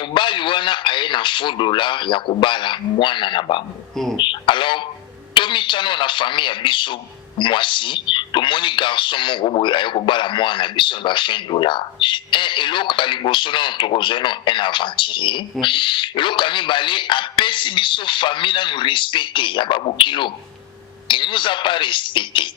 mobali wana aye na faux dollar ya ko bala mwana na bango alors tomi chano na famille ya biso mwasi to moni garçon mo boy aye ko bala mwana biso ba fin dollar et loka liboso na to kozeno un aventurier loka mi balé apesi biso famille na nous respecter ya babu kilo il nous a pas respecté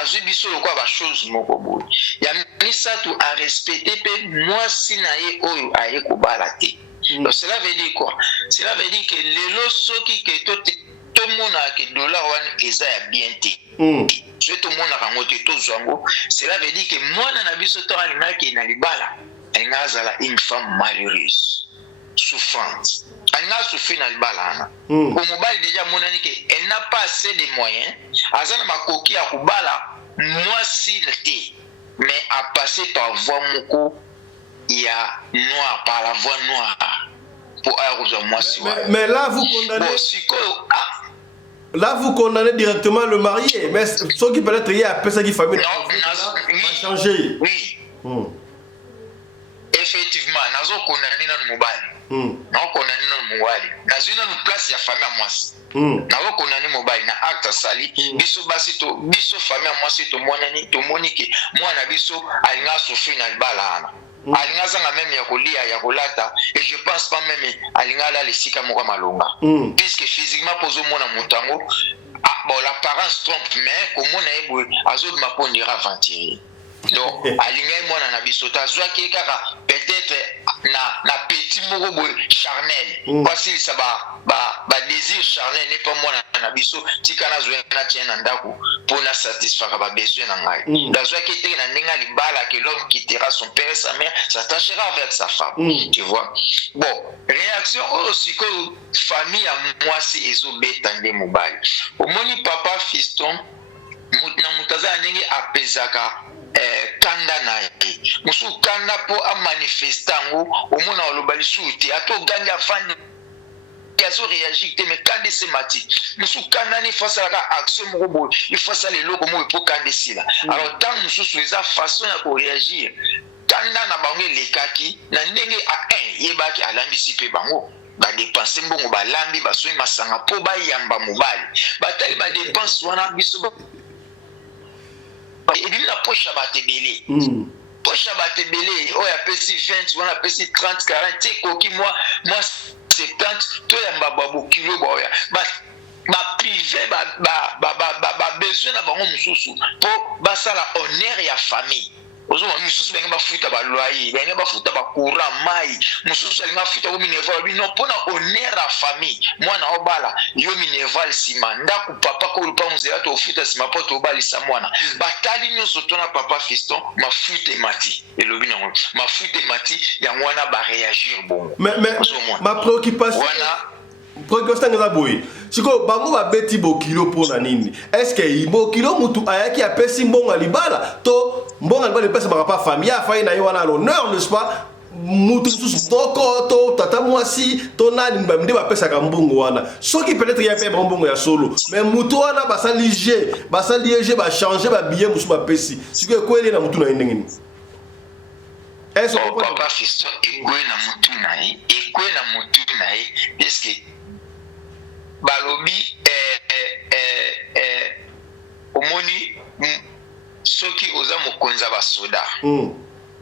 azui biso lokwa ba chose moko boy ya misa tu a respecter pe mwasi na ye oyo aye ko bala te donc cela veut dire quoi cela veut dire que lelo soki ke to mona ke dollar wan eza ya bien te je te mona kango te to zwango cela veut dire que mwana na biso to alinga ke na libala alinga zala une femme malheureuse souffrante. Elle n'a souffert dans le balana. Au mobile déjà mon ami elle n'a pas assez de moyens. Azana makoki à kubala moi si l'été mais à passer par voie moko il y a noir par la voie noire pour arroser moi si. Mais là vous condamnez. Là vous condamnez directement le marié. Mais ce qui peut être lié à personne qui famille. Non, va changer. Oui. Effectivement, nous avons condamné dans le mobile. Nous avons condamné dans le mobile. Nous avons une place de la famille à moi. Nous avons condamné le mobile. Nous avons acte sali. Biso basito, biso famille à moi, c'est au monani, au monique. Moi, na biso, alinga souffrir dans le balana. Alinga zanga même yakolia, yakolata. Et je pense pas même alinga la lesika moka malonga. Puisque physiquement, poso mona mutango. Bon, l'apparence trompe, mais comme on a eu, azod ma pondira aventure. Donc, aligné moi na biso tazwa ki kaka peut-être na petit moko charnel parce que ça ba désir charnel n'est pas moi na biso tikana zo na tiena ndako pour na satisfaire ba besoin na ngai tazwa ki te na ninga libala que l'homme quittera son père et sa mère s'attachera avec sa femme tu vois bon réaction aussi que famille à moi si ezo betande mobile au moni papa fiston na mutaza ndenge apezaka kanda na ye musu kanda po a manifestango omona olobali suti ato ganga fani yazo réagir te mais kande se mati musu kanda ni face à la action moko il faut ça les loko mo pour kande sila alors tant musu suza façon ya ko réagir kanda na bango lekaki na ndenge a yebaki alambisi pe bango ba dépenser mbongo ba lambi ba soyi masanga po ba yamba mobali batali ba dépense wana biso et bien la poche à batebele poche à batebele oh ya pesi 20 on a pesi 30 40 c'est coquille moi 70 toi ya babu kilo boya ba privé ba besoin na bango mususu pour basala honneur ya famille ozo mususu benga bafuta ba loyer benga bafuta ba courant mai mususu benga bafuta ko minerval bi non pona honneur à famille moi na obala yo minerval sima ndaku papa ko lupa muzela to futa sima poto obali sa mwana batali nyoso tona papa fiston mafuta mati elobi na mafuta mati ya mwana ba réagir bon mais ma préoccupation préoccupation nga boy siko bango ba beti bokilo pona nini est-ce que bokilo mutu ayaki apesi mbonga libala to mbonga libala pesa ba pa famille afai na yona l'honneur n'est-ce pas mutu susu to tata mwasi to nani mbamde ba pesa ka mbongo wana soki peut-être ya pe mbongo ya solo mais mutu wana ba liger ba changer ba billet musu ba pesi siko kweli na mutu na ndengeni est-ce que papa fiston ekwe na mutu na ye est-ce que balobi omoni soki oza mokonza basoda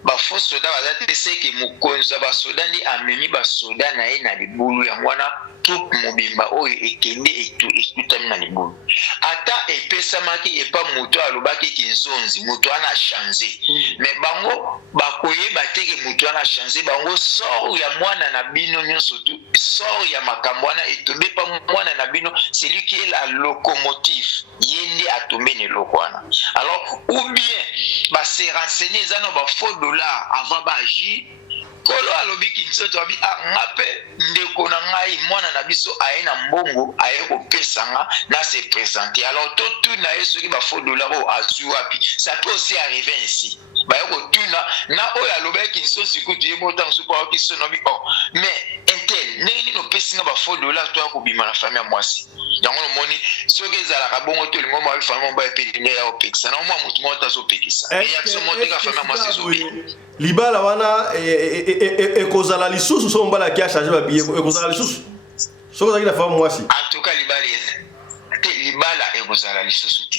bafo soda bazate seke mokonza basoda ndi amemi basoda na ye na libulu ya mwana tout mobimba oyo ekende ekutami na libulu ata epesamaki epa moto alobaki kinzonzi moto wana change mais bango bakoyeba teke moto wana change bango sort ya mwana na bino nyonso tu sort ya makambo wana etombe pa mwana na bino celui qui est la locomotive yende atombe ne lokwana alors ou bien ba se renseigner zano ba faux dollar avant ba agir kolo alobi kinsoto abi ngape ndeko na ngai mwana na biso aye na mbongo aye ko pesanga na se présenter alors tout na yeso ki ba faux dollar o azu wapi ça peut aussi arriver ici ba yoko tuna na oyo alobi kinsoto sikutu yebo tant suko ki sono bi oh mais intel neni no pesinga ba faux dollar to ko bima na famille mwasi yango no moni soki ezala ka bongo to lingo ma famille ba epelele ya opekisa na mwa mutu mota zo pekisa et action motika famille mwasi zo bi libala wana ekozala lisusu so mbala ki a changer ba billet ekozala lisusu so kozaki na femme mwasi en tout cas libala ekozala lisusu te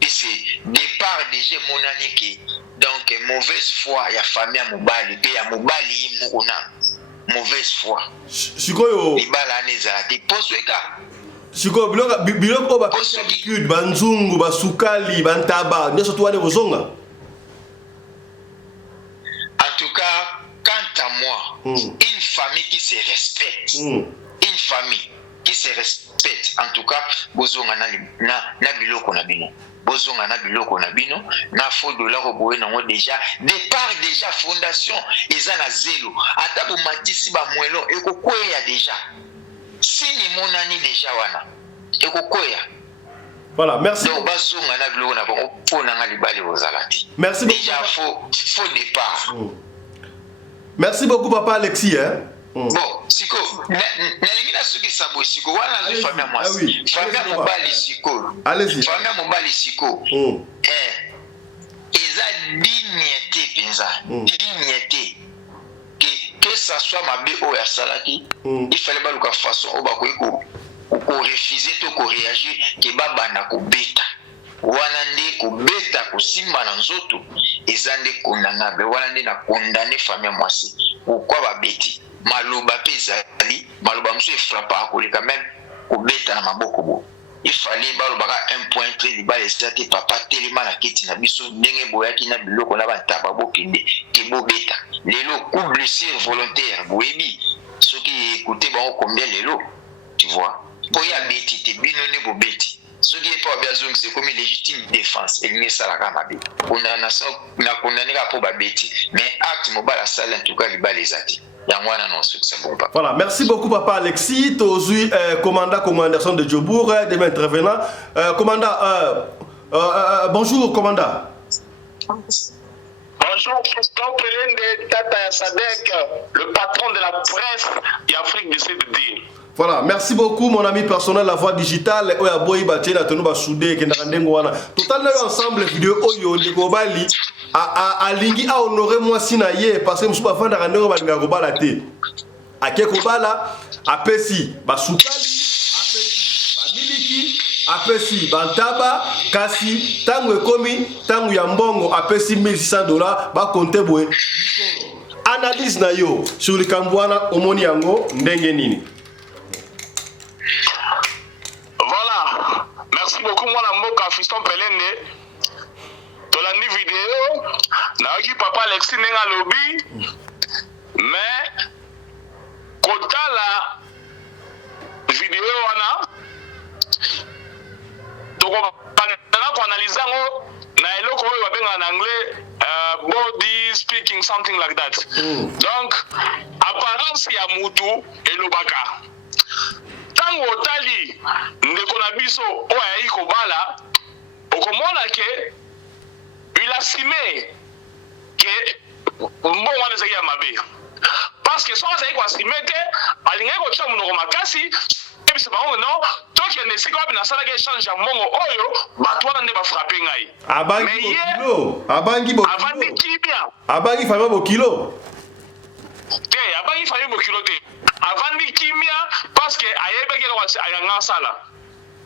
puisque départ déjà monani ke donc mauvaise foi ya famille ya mobali pe ya mobali mukuna mauvaise foi sikoyo libala anezala te posweka sikoyo biloko ba habitude banzungu basukali bantaba nyoso tuwane kozonga. En tout cas, quant à moi, une famille qui se respecte, une famille qui se respectent. En tout cas, bozonga na biloko na bino. Bozonga na biloko na bino, na fo dollar oboye nango déjà. Départ déjà fondation, eza na zelo. Ata bo matisi ba mwelo, ekokweya déjà. Sini monani déjà wana. Ekokweya. Voilà, merci. Donc bazonga na biloko na bango pona nga libali bozalati. Merci beaucoup. Déjà faux départ. Merci beaucoup papa Alexis hein. Bon, siko, nalingi na soki sabo siko wana na famille mwasi. Famille mobali siko. Allez-y. Famille mobali siko. Eza dignité penza. Dignité. Que ça soit ma bé o ya salaki, il fallait pas le façon o ba ko refuser to ko réagir ke baba na ko beta. Wana nde ko beta ko simba na nzoto. Eza nde kondanabe wana nde na condamner famille mwasi. Pourquoi ba beti? Maloba pezali, maloba mso frappa akoleka même kobeta na maboko bo. Il fallait balobaka 1 point très liba esate papa telema na kiti na biso ndenge boyaki na biloko na bantaba bokende ke bobeta. Lelo coup blessure volontaire boyebi soki écouter bango combien lelo tu vois. Boya beti te bino ne bobeti. Soki pas bien zong c'est comme légitime défense et ne sala kama be. Condamnation na condamner pour ba beti mais acte mobile sala en tout cas liba les ati. Voilà, merci beaucoup papa Alexis. Tozui commandant commandation de Djobour, demain intervenant. Commandant, bonjour commandant. Bonjour, Fiston Pelende Tata Sadek, le patron de la presse d'Afrique du Sud. Voilà, merci beaucoup mon ami personnel La Voix Digitale. Oya boy batie na tenu ba soudé ke ndakandengo wana. Total na ensemble vidéo oyo ndeko bali a lingi a honorer moi sinaye parce que musu ba fanda kandengo ba linga ko bala te. Ake ko bala apesi ba sukali, apesi ba miliki, apesi ba ntaba kasi tangu ekomi tangu ya mbongo apesi $1,600 ba compter boy. Analyse na yo sur le Kambwana omoni yango ndenge nini? Voilà, merci beaucoup moi la mboka Fiston Pelende. Tolandi vidéo, naoki papa Alexis nenga lobby, mais kotala vidéo wana, toko panana ko analyser ngo na eloko oyo babenga en anglais body speaking something like that. Donc apparence ya mutu elobaka. Tango otali ndeko na biso oyo ayi kobala okomona ke il assume ke mbongo wana ezali ya mabe parce que soki azali koassume te alingai kotia monoko makasi ebisa bango non tokende esika wapi nasalaki échange ya mbongo oyo bato wana nde bafrape ngai avandi kimia abangi fama bokilo te abangi fami bokilo te avandi kimia parce que ayebaki eloko ayanga asala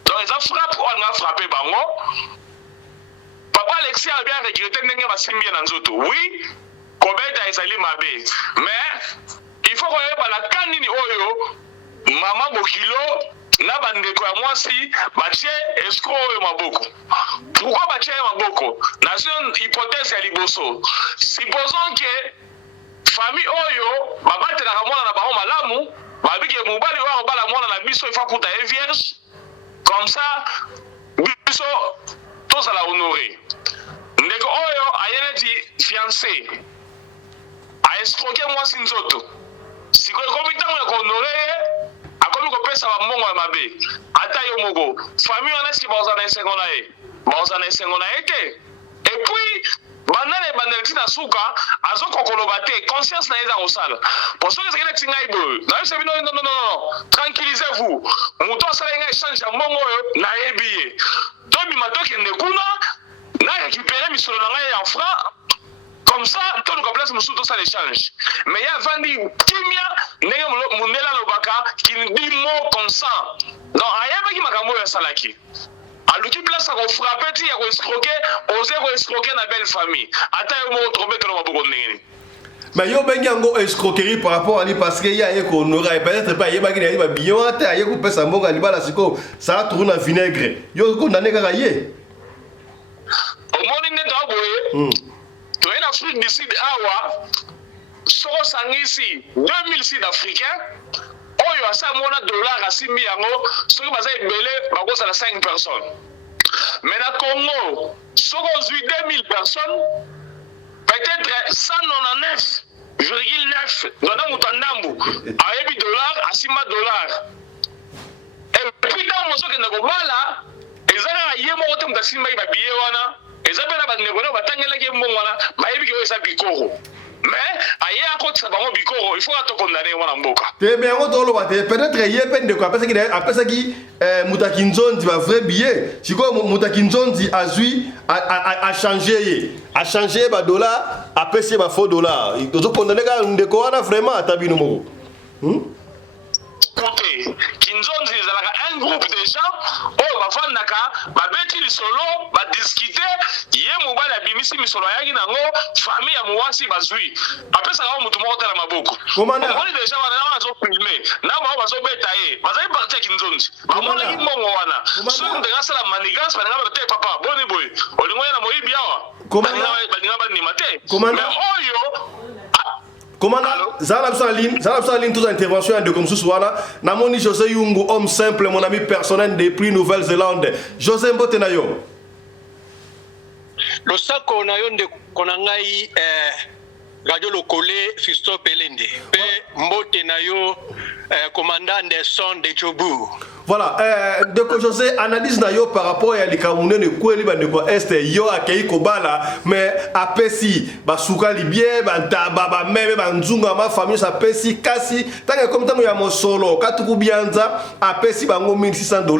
donc eza frappe oyo alinga frappe bango. Papa Alexis a bien regretté ndenge basimbi na nzoto. Oui, kobeta ezali mabe. Mais il faut koyeba la kanini oyo mama bokilo na bandeko ya mwasi batie escroc oyo maboko. Pourquoi batie maboko? Nation hypothèse ya liboso. Supposons que famille oyo babatelaka mwana na bango malamu, babike mobali oyo bala mwana na biso ifa kuta e vierge. Comme ça, biso tous à la honorer. Ndeko oyo ayeleti fiancé a escroquer moi sinzoto. Siko ekomi tango ya honorer akomi kopesa ba mbongo ya mabe. Ata yo moko famille wana si baza na esengo na ye. Baza na esengo na ye te. Et puis bandane bandeleti na suka azokokoloba te conscience na eza kosala. Pour ceux qui sont ngai bo. Na yo sebi non. Tranquillisez-vous. Muto asala nga échange ya mbongo oyo na yebiye. Tobi matoki ndekuna na récupérer misolo na ngai en franc comme ça tout le place musu to ça l'échange mais ya vandi kimia ndenge mundela lobaka qui dit mot consent donc ayebaki makambo ya salaki aluki place ko frapper ti ya ko escroquer oser ko escroquer na belle famille ata yo mo tromper que maboko ndenge. Mais yo bengi yango escroquerie par rapport à lui parce que ya yeko honorer peut-être pas yeba kini ba billion ata yeko pesa mbonga libala siko ça tourne en vinaigre yo condamné kaka ye. Omoni nde aboye to en Afrique du Sud awa soko sangisi 2000 Sud-Africains oyo oyo asamona dollar asimbi yango soki baza ebele bakozala 5 personnes. Mais na Congo soki ozwi 2000 personnes peut-être 199,9 dona moto ndambu ayebi dollar asimba dollar. Et puis tant moso kende kobala ezala ye moko te moto asimba ba billet wana ezapela ba ndeko batangela ke mbongo wana bayebi ke eza bikoro. Mais aye akotisa bango bikoro il faut to condamner wana mboka. Te mais yango to loba te peut-être ye pende ko apesa ki Mutakinzonzi ba vrai billet. Siko Mutakinzonzi azui a changer ba dollar apesa ba faux dollar. To condamner ka ndeko wana vraiment atabino moko. Écoutez, Kinzonzi ezalaka un groupe de gens oyo bavandaka babeti lisolo badiscute ye mobali abimisi misolo ayaki nango famille ya mwasi bazwi apesaka motu moko te na maboko omoni deja wana na bazofilme na bango bazobeta ye bazali parti ya Kinzonzi bamonaki mbongo wana soki moto akasala manigance balinga bato te papa boni boye olingo ye na moyibi awa balinga bandima te mais oyo Commandant, Zala Saline, toute intervention de comme Souswana, Namoni José Yungu, homme simple, mon ami personnel des prix Nouvelle-Zélande. José Mbotenayo. Le sac qu'on a eu de Konangai, Radio Locole, Fisto Pelende, P. Mbotenayo, commandant des sons de Djobu. Voilà, donc José analyse nayo par rapport à l'Ikamoune de Koueli Bandeko Est, yo akei kobala, mais apesi, basuka libye, bantaba, même banzunga ma famille sa pesi kasi, tant que comme tant ya mosolo, katuku bianza, apesi bango $1,600,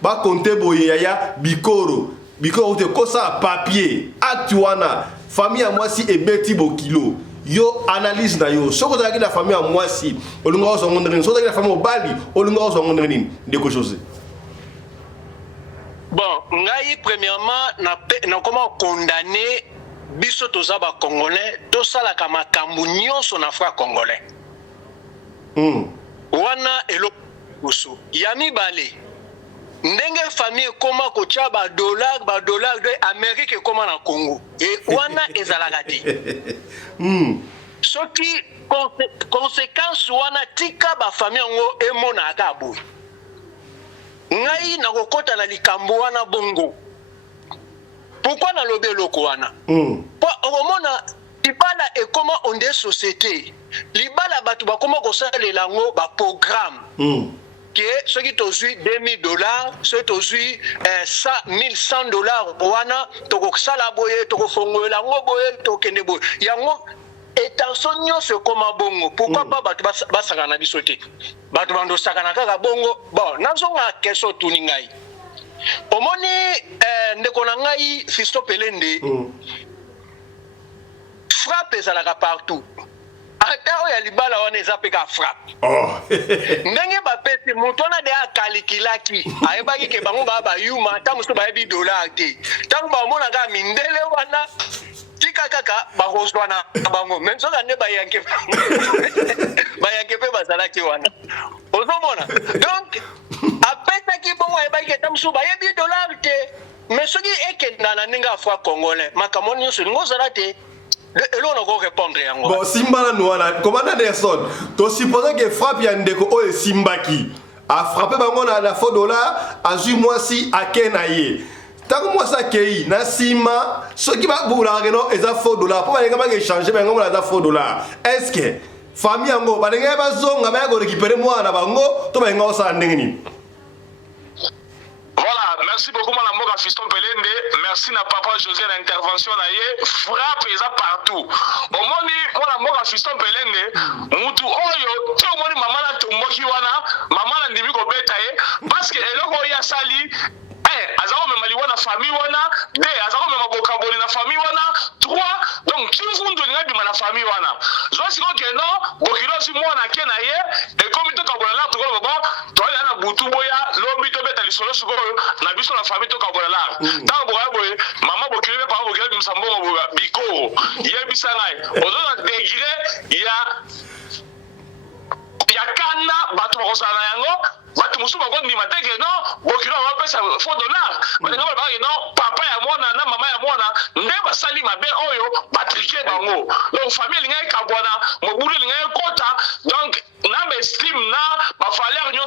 ba compter boye yaya bikoro, bikoro te kosa papier, actuana, famille à moi si ebeti bokilo. Yo analyse na yo soko za la famille à moi si olunga oso ngondrini soko za la famille obali olunga oso ngondrini ndeko José. Bon, ngai premièrement na comment condamner biso toza ba congolais to sala ka makambu nyonso na fra congolais. Wana elo uso yami bale ndenge famille koma ko tia ba dollar de Amérique koma na Congo et wana ezalaka te. Soki conséquence wana tika ba famille ngo emona aka boy. Ngai na kokota na likambo wana bongo. Pourquoi na lobe loko wana? Po omona libala et comment on des sociétés. Libala batu ba koma ko salela ngo ba programme. Que ceux qui t'ont eu $2,000, ceux qui t'ont eu $1,100, wana toko sala boye toko fongola ngo boye toko kende boye yango etanso nyonso koma bongo pourquoi pas batu basaka na biso te batu bando sakana kaka bongo bon nazonga keso tuni ngai omoni ndeko na ngai Fisto Pelende frappe ezalaka partout. Ata oya libala wana eza pe ka frappe. Ndenge ba pesi moto na de akalikilaki. Ayebaki ke bango ba yuma ta muso ba yebi dollar te. Tango ba mona ga mindele wana tika kaka ba rozwana bango. Menzo ka ne ba yanke. Ba yanke pe bazalaki wana. Ozomona. Donc apesa ki bongo ayebaki ke ta muso ba yebi dollar te. Mais soki ekenda na ninga afwa congolais. Makamoni nso ngozala te. Et là, on va répondre à moi. Bon, Simba Noana, commandant Anderson, tu supposes que frappe Yandeko ou Simbaki a frappé la faux dollar, a joué moi si à Kenaye. Tant que moi ça kei, na Sima, ce qui va vous la réno est un faux dollar. Pourquoi les gars échanger, mais on a un faux dollar. Est-ce que famille en gros, bah les gars bazong, on va récupérer moi na bango, tu vas en ça n'engini. Voilà, merci beaucoup Madame Moka Fiston Pelende, merci na papa José l'intervention na ye, frappe eza partout. Au moni Madame Moka Fiston Pelende, mutu oyo, tu moni maman na tumboki wana, maman na ndimi ko beta ye parce que eloko ya sali azako mema liwa na famille wana, de azako mema bokaboli na famille wana, 3 donc kimfundu linga bima na famille wana. Zo siko keno, bokilo si mwana ke na ye, e komi to kabola la to ko ba, to ya na butu boya, lobi to beta lisolo siko na biso na famille to kabola la. Ta boya boye, mama bokilo pa bokilo bimsambongo boya, biko, ye bisangai. Ozo na degré ya kana batu bakosana yango batu musu bakondi mateke no bokilo ba pesa faux dollar balinga ba no papa ya mwana na mama ya mwana nde basali mabe oyo batrike bango donc famille linga ekabwana mobulu linga ekota donc na estime na ba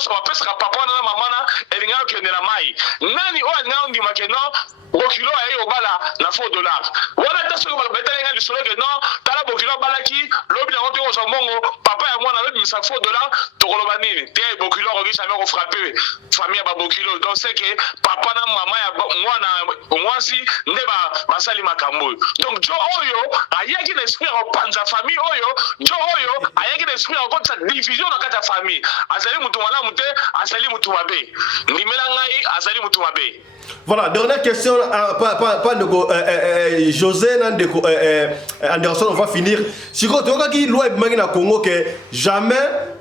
nyonso bapesaka papa wana na mama na elinga okende na mai nani oyo alinga ondima ke non bokilo aye obala na faux dollar wana ta soki betalenga lisolo ke non tala bokilo abalaki lobi nango mpe kozwa mbongo papa ya mwana alobimisa faux dollar tokoloba nini te bokilo akoki jamais kofrappe famille ya babokilo donc c'est que papa na mama ya mwana mwasi nde basali makambo oyo donc jo oyo ayaki na esprit ya kopanza famille oyo jo oyo ayaki na esprit ya kokotisa division na kati ya famille azali mutu malamu te azali mutu mabe ndimela ngai azali mutu mabe. Voilà, dernière question, pas de José Nandeko Anderson, on va finir. Si tu as dit loi na Congo que jamais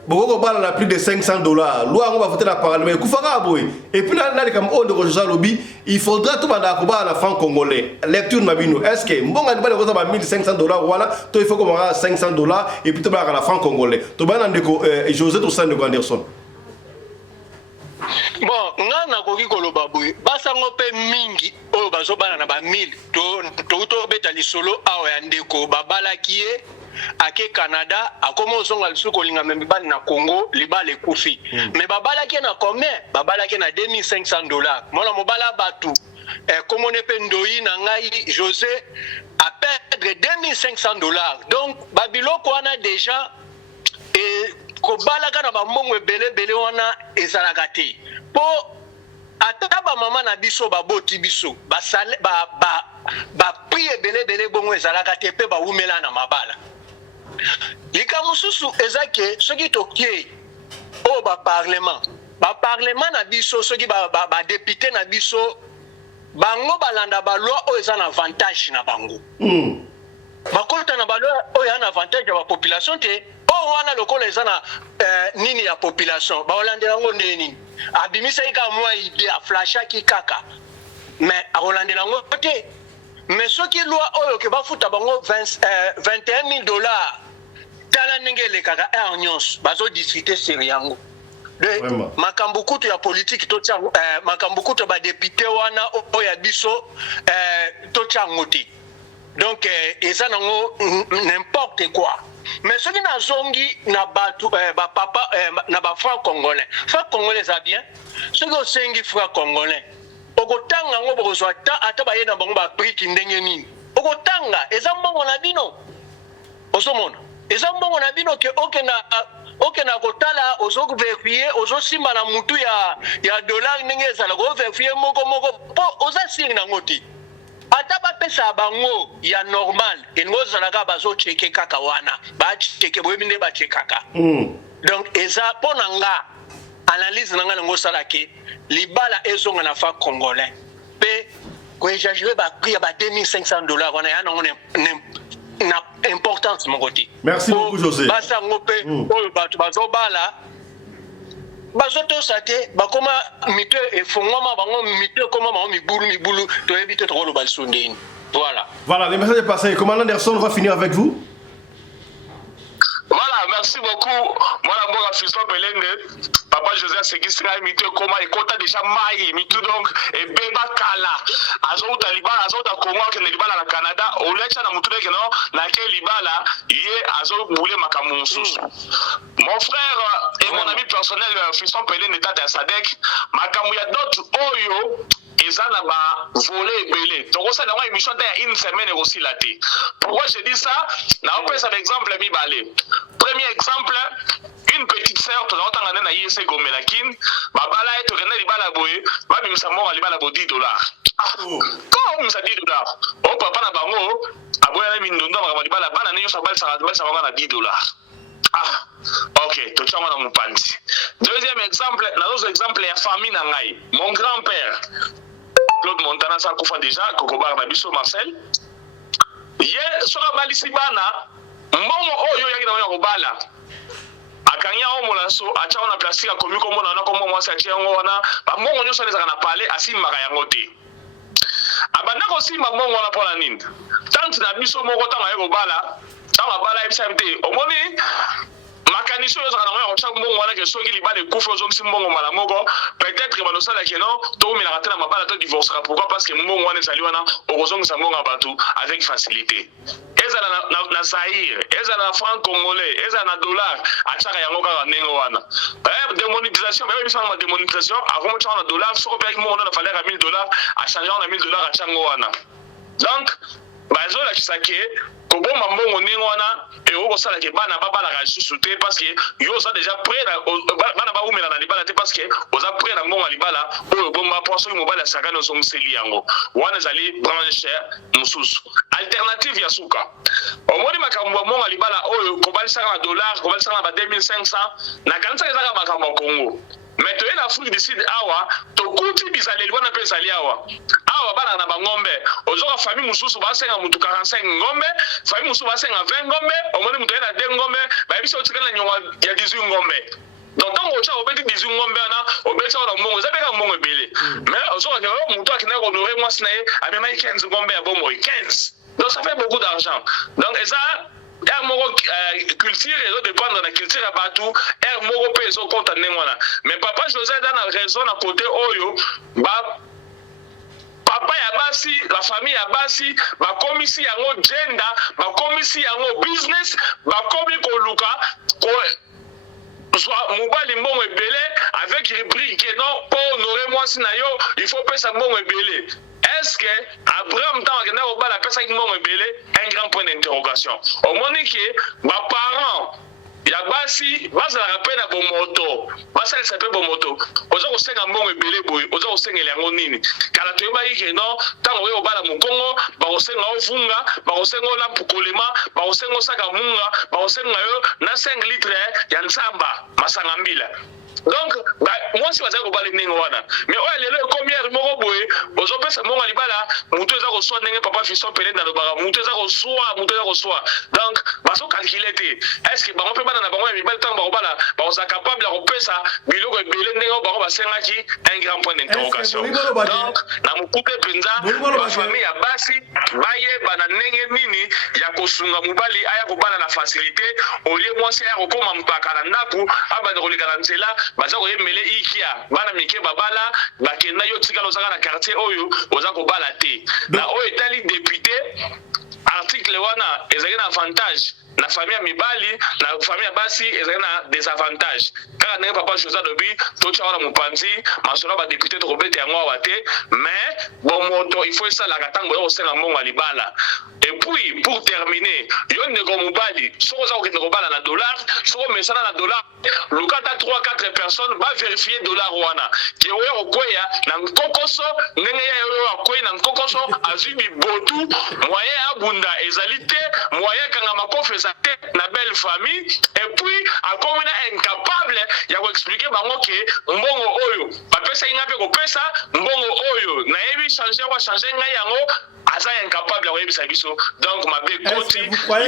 beaucoup de na plus de $500. Loi on va voter la parlement. Et puis là comme on de José Lobby, il faudra tout banda koba na franc congolais. Lecture mabino. Est-ce que mbonga de ba $1,500 wala, to il faut qu'on ait $500 et puis to ba na franc congolais. To ba Nandeko José tout ça de Anderson. Bon, nga nakoki koloba boye basango pe mingi oyo bazobana na ba 1000 to beta lisolo awa ya ndeko babalaki ye ake Canada akoma ozonga lisusu kolinga mibali na Congo libala ekufi mais babalaki na combien babalaki na $2,500 mona mobala batu komone pe ndoi na ngai José a perdre $2,500 donc babiloko wana déjà et kobalaka na bambongo ebele wana ezalaka te po ata bamama na biso baboti biso bapri ebele bongo ezalaka te mpe bawumela na mabala likambo mosusu eza ke soki tokie oyo baparlement na biso soki badepute na biso bango balanda baloi oyo eza na avantage na bango bakota na baloi oyo eza na avantage ya bapopulation te oyo wana lokola eza na nini ya population baolandela yango nde nini abimisaki kaka mwa ide aflashaki kaka mais akolandela yango te mais soki loi oyo ke bafuta bango $21,000 tala ndenge elekaka aire nyonso bazodiscute seri yango makambo kutu ya politiki totya makambo kutu ya badepute wana oyo ya biso totya yango te donc eza nango n'importe quoi mais soki nazongi na batu bapapa na bafranc congolais franc congolais eza bien soki osengi franc congolais okotanga yango bokozwa ata baye na bango bapriki ndenge nini okotanga eza mbongo na bino ozomona eza mbongo na bino ke okena kotala ozoverifie ozosimba na mutu ya dollar ndenge ezalaka overifie moko mpo oza siri nango te ata bapesa bango ya normal elingo ozalaka bazocheke kaka wana bacheke boyebi nde bachekaka donc eza mpo na nga analyse na nga nango osalake libala ezonga na fa congolais mpe koexagere bapri ya ba $2,500 wana ya nango na importance moko te. Merci beaucoup José. Basango mpe oyo bato bazobala bazotosa te bakoma mito efongwama bango mito ekoma bango mibulu toyebi te tokoloba liso ndeni. Voilà, le message est passé. Commandant Anderson, on va finir avec vous. Voilà, merci beaucoup. Moi, la bonne Fiston Belende, Papa José Segistra, Mito Koma, et Kota déjà Maï, Mito donc, et Beba Kala, Azota Libala, Azota Koma, qui est Libala au Canada, au Lecha, na Moutoule, qui est laquelle Libala, yé Azo Boulé Makamoussous. Mon frère et mon ami personnel, Fiston Belende, est à Sadek, Makamouya d'autres Oyo, eza na ba voler belé donc ça na wa émission de une semaine aussi là té pourquoi je dis ça na on peut ça exemple mibale premier exemple une petite sœur to na na ISC Gomelakin babala eto kena libala boye ba bimisa mo libala bo $10 comme ça $10 o papa na bango aboya na mindondo ba libala bana nyo sa balsa na $10 ok to chama na mupandi deuxième exemple na autre exemple ya famille na ngai mon grand-père Claude Montana ça kufa déjà kokobar na biso Marcel ye soka balisi bana mbongo oyo yaki na kobala akanya o molaso acha na plastique akomi ko mona na ko mo mwasi acha ngo wana ba mbongo nyoso nezaka na pale asimaka yango te abanda ko simba mbongo na pona nini tant na biso moko tanga yeko bala tanga bala ebisabite omoni makanisho yo zakana ngo cha mbongo wana ke soki libale kufa zo mbongo mala moko peut-être que banosala ke non to mi na katana mabala to divorce pourquoi parce que mbongo wana ezali wana okozonga sa mbongo batu avec facilité eza na Zaire eza na franc congolais eza na dollar achaka yango kaka nengo wana de démonétisation, mais oui, la démonétisation, avant de changer un dollar, sur le pays, on a valeur à $1000, à changer en $1000 à Changoana. Donc, bazo la kisake, kobo mambo wana, et au ça la kebana baba la rajouter parce que yo ça déjà prêt bana ba umela na libala te parce que oza prêt na ngonga libala o bomba poso mo bala sakana so museli yango. Wana zali branche mususu. Alternative ya suka. Omoni makambo monga libala oyo kobali saka na dollar, kobali saka na 2500 na kanisa ezaka makambo Congo. Mais tu es l'Afrique du Sud, tu as bizaleli wana pe zali awa. Awa bana na bangombe. Ozoka famille mususu ba senga mutu 45 ngombe, famille mususu ba senga 20 ngombe, omoni mutu ena 2 ngombe, ba biso otikana nyonga ya 18 ngombe. Donc tant que tu as obéi 18 ngombe na, obéi ça na mbongo, ça peka mbongo ebele. Mais ozoka ke mutu akina ko honorer moi sinaye, abema 15 ngombe ya bomo 15. Donc ça fait beaucoup d'argent. Donc ça air moko culture et dépendre de la culture à Batou air moko pe so compte nengwana mais papa José dans la raison à côté oyo ba papa ya basi la famille ya basi ba komisi yango gender ba komisi yango business ba komi ko luka ko soit mobali mbongo ebele avec rubrique que non pour honorer moi sinayo il faut payer ça mbongo ebele. Est-ce que Abraham tant que n'a pas la personne qui m'a révélé un grand point d'interrogation. Au moment que mes parents ya basi basa la rappel na bon moto basa le sape bon moto oza ko senga mbongo ebele boy oza ko sengela yango nini kala to yeba yike no tango we obala mukongo ba ko senga ofunga ba ko senga la pukolema ba ko senga saka munga ba ko senga yo na 5 litres ya nsamba masanga mbila. Donc moi si bazako bala ningo wana mais oya lelo combien moko boy ozo pesa mbongo libala mutu eza ko soa ndenge papa fiso pele na lobaka mutu eza ko soa donc baso calculer te est-ce que bango pe bana na bango ya mibali tango bako bala bako za capable ya kopesa biloko ebele ndenge bango basengaki un grand point d'interrogation. Donc na mukupe penza ba famille ya basi baye bana ndenge nini ya kosunga mobali aya ko bala na facilité au lieu moi c'est ya kokoma mpaka na ndaku abana kolika na nzela baza ko yemele ikia bana mike babala bakenda yo tikalo zaka na quartier oyo oza ko bala te na oyo etali député article wana ezali na avantage na famille ya mibali na famille ya basi ezali na désavantage kaka ndenge papa José Dobi totia wana mopanzi masolo ba député to kobeta yango awa te mais bon moto il faut esalaka ntango ya kosenga mbongo ya libala. Et puis pour terminer yo ndeko mobali soko oza kokende kobala na dollar soko mesana na dollar lukata 3-4 personnes ba vérifier dollar wana ke oyo kokweya na nkokoso ndenge ya oyo akweya na nkokoso azwi bibotu moyen abunda ezali te moyen kanga makofi ezali na belle famille et puis akomina incapable ya ko expliquer bango ke mbongo oyo bapesa inga pe kopesa mbongo oyo na yebi changer kwa changer ngai yango aza incapable ya koyebisa biso donc mabe koti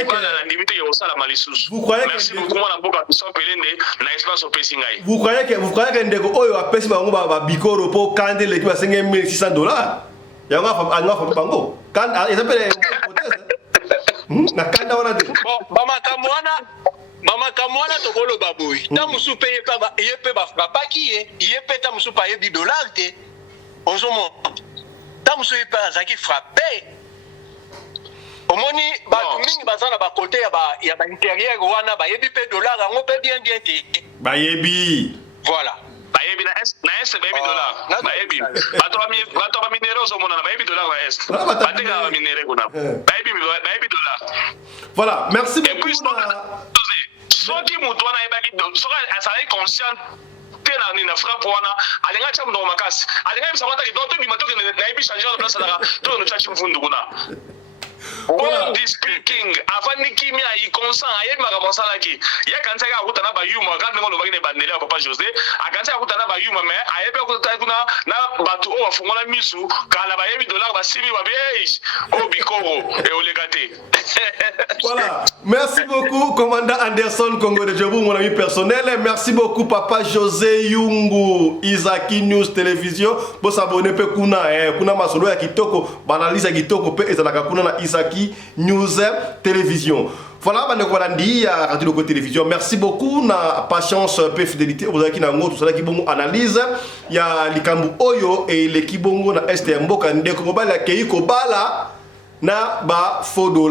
ibana na limite ya osala malisusu. Merci beaucoup mwana mboka biso pelende na espace opesi ngai. Vous croyez que ndeko oyo apesi bango ba bikoro po kande l'équipe à $5,600 yango anga fa bango kan ezapele na kanda wana te bon mama kamwana tokolo baboy ta musu paye pa yepe ba frapaki yepe ta musu paye $10 te ozomo ta musu yepe azaki frappé omoni bato mingi bazana ba côté ya ba intérieur wana ba yebi pe $, ngo pe bien te ba yebi voilà bayebi na est bayebi $, bayebi bato ba minéraux zo mona bayebi $, na est bateka ba minéraux kuna bayebi $. Voilà, merci beaucoup. Et puis soki mutu wana yebaki soki azali conscient te na frappe wana alinga cha mndo makasi alinga msangata kidoto bi matoke na yebi changer la place la to no chachi mfundu kuna. All this speaking avant nikimia I consent ayebi makambo salaki ya kanisa ka kutana ba yuma quand ngo lobaki ne bandele papa José akanisa kutana ba yuma mais ayebi kutana kuna na batu o bafungola misu kala ba yebi $, ba sibi ba beige o bikoro e olegate. Voilà, merci beaucoup commandant Anderson Congo de Djebou mon ami personnel. Merci beaucoup papa José Yungu Isaki News Télévision. Bo s'abonner pe kuna masolo ya kitoko banalisa ya kitoko pe ezalaka kuna na Isaki News Télévision. Voilà, Bandekolandi à Radio Loco Télévision. Merci beaucoup na patience et fidélité. Vous avez qui na ngoto ça qui bon analyse. Il y a Likambu Oyo et l'équipe bongo na STMbo kande ko bala keiko bala na ba $,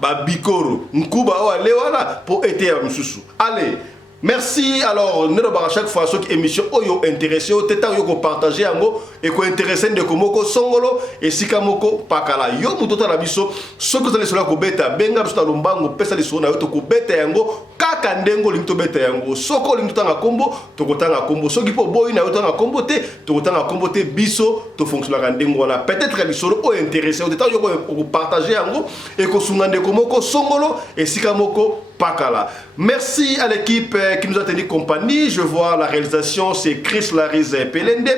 ba bikoro nkuba o ale wana pour été ya msusu. Allez, Merci. Alors, nous avons à chaque fois cette émission oyo intéressé, au tétan yo ko partager yango et ko intéressé de komoko songolo et sikamoko pakala. Yo mutoto na biso, ce que vous allez cela ko beta benga biso lombango pesa li sona yo to ko beta yango kaka ndengo limto beta yango. Soko limto tanga kombo, to ko tanga kombo. Soki po boy na yo tanga kombo te, to ko tanga kombo te biso to fonctionner ndengo na. Peut-être li solo o intéressé, au tétan yo ko partager yango et ko sungande komoko songolo et sikamoko pakala. Merci à l'équipe qui nous a tenu compagnie. Je vois la réalisation, c'est Chris Larize Pelende,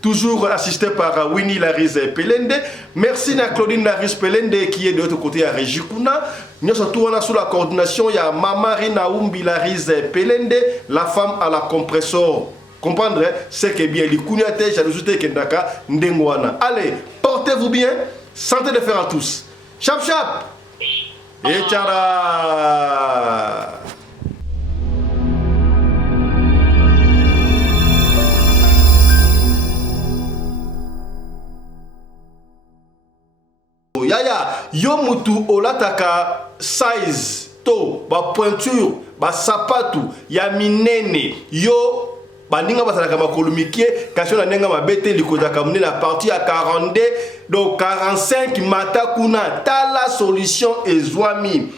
toujours assisté par Winnie Larize Pelende. Merci à Claudine Larize Pelende qui est de l'autre côté à Régikuna. Nous sommes tous sous la coordination. Il y a Mamarina Umbi Larize Pelende, la femme à la compressor. Comprendre, c'est que bien les Kounyate, Jalouzute Kendaka, Ndengwana. Allez, portez-vous bien, santé de fer à tous. Chap chap! Et tchara! Yaya, yo mutu olataka size to ba pointure ba sapatu ya minene yo bandinga basalaka makolumikie kasi na nenga mabete likozaka mune na partie ya 42 donc 45 mata kuna tala solution ezwami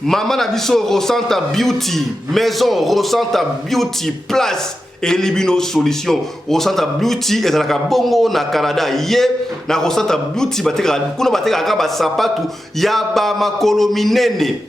mama na biso Rosanta Beauty maison Rosanta Beauty place et libino solution Rosanta Beauty ezalaka bongo na Canada ye na Rosanta Beauty bateka kuna bateka ba sapatu ya ba makolo minene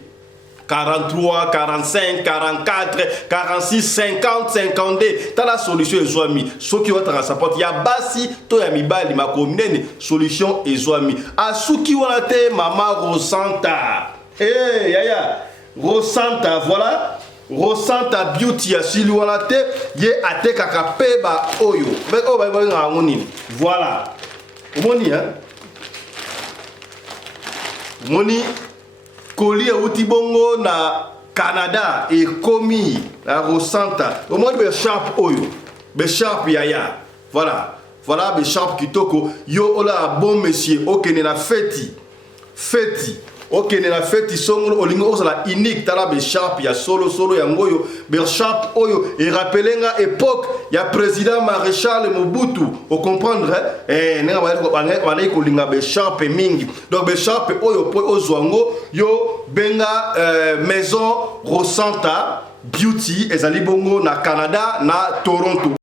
43, 45, 44, 46, 50, 52. T'as la solution ezwami. Ce qui va te sapatu ya basi to ya mibali makominene solution ezwami. Asuki wana te mama Rosanta. Eh yaya Rosanta voilà. Rosanta Beauty ya sili wana te ye ateka kapeba oyo. Mais oh ba ngoni. Voilà. Moni hein. Moni Koli outi bongo na Canada et komi la Rosanta. Au moins be sharp oyo. Be sharp yaya. Voilà. Voilà be sharp kitoko. Yo ola bon monsieur. Ok ne la feti. Feti. Ok ne la feti songo olingo osala unique tala be sharp ya solo ya ngoyo. Be sharp oyo et rappelenga époque ya président Maréchal Mobutu. Vous comprendre nenga bana ko linga be sharp mingi. Donc be sharp oyo po ozwango yo benga maison Rosanta Beauty ezali bongo na Canada na Toronto.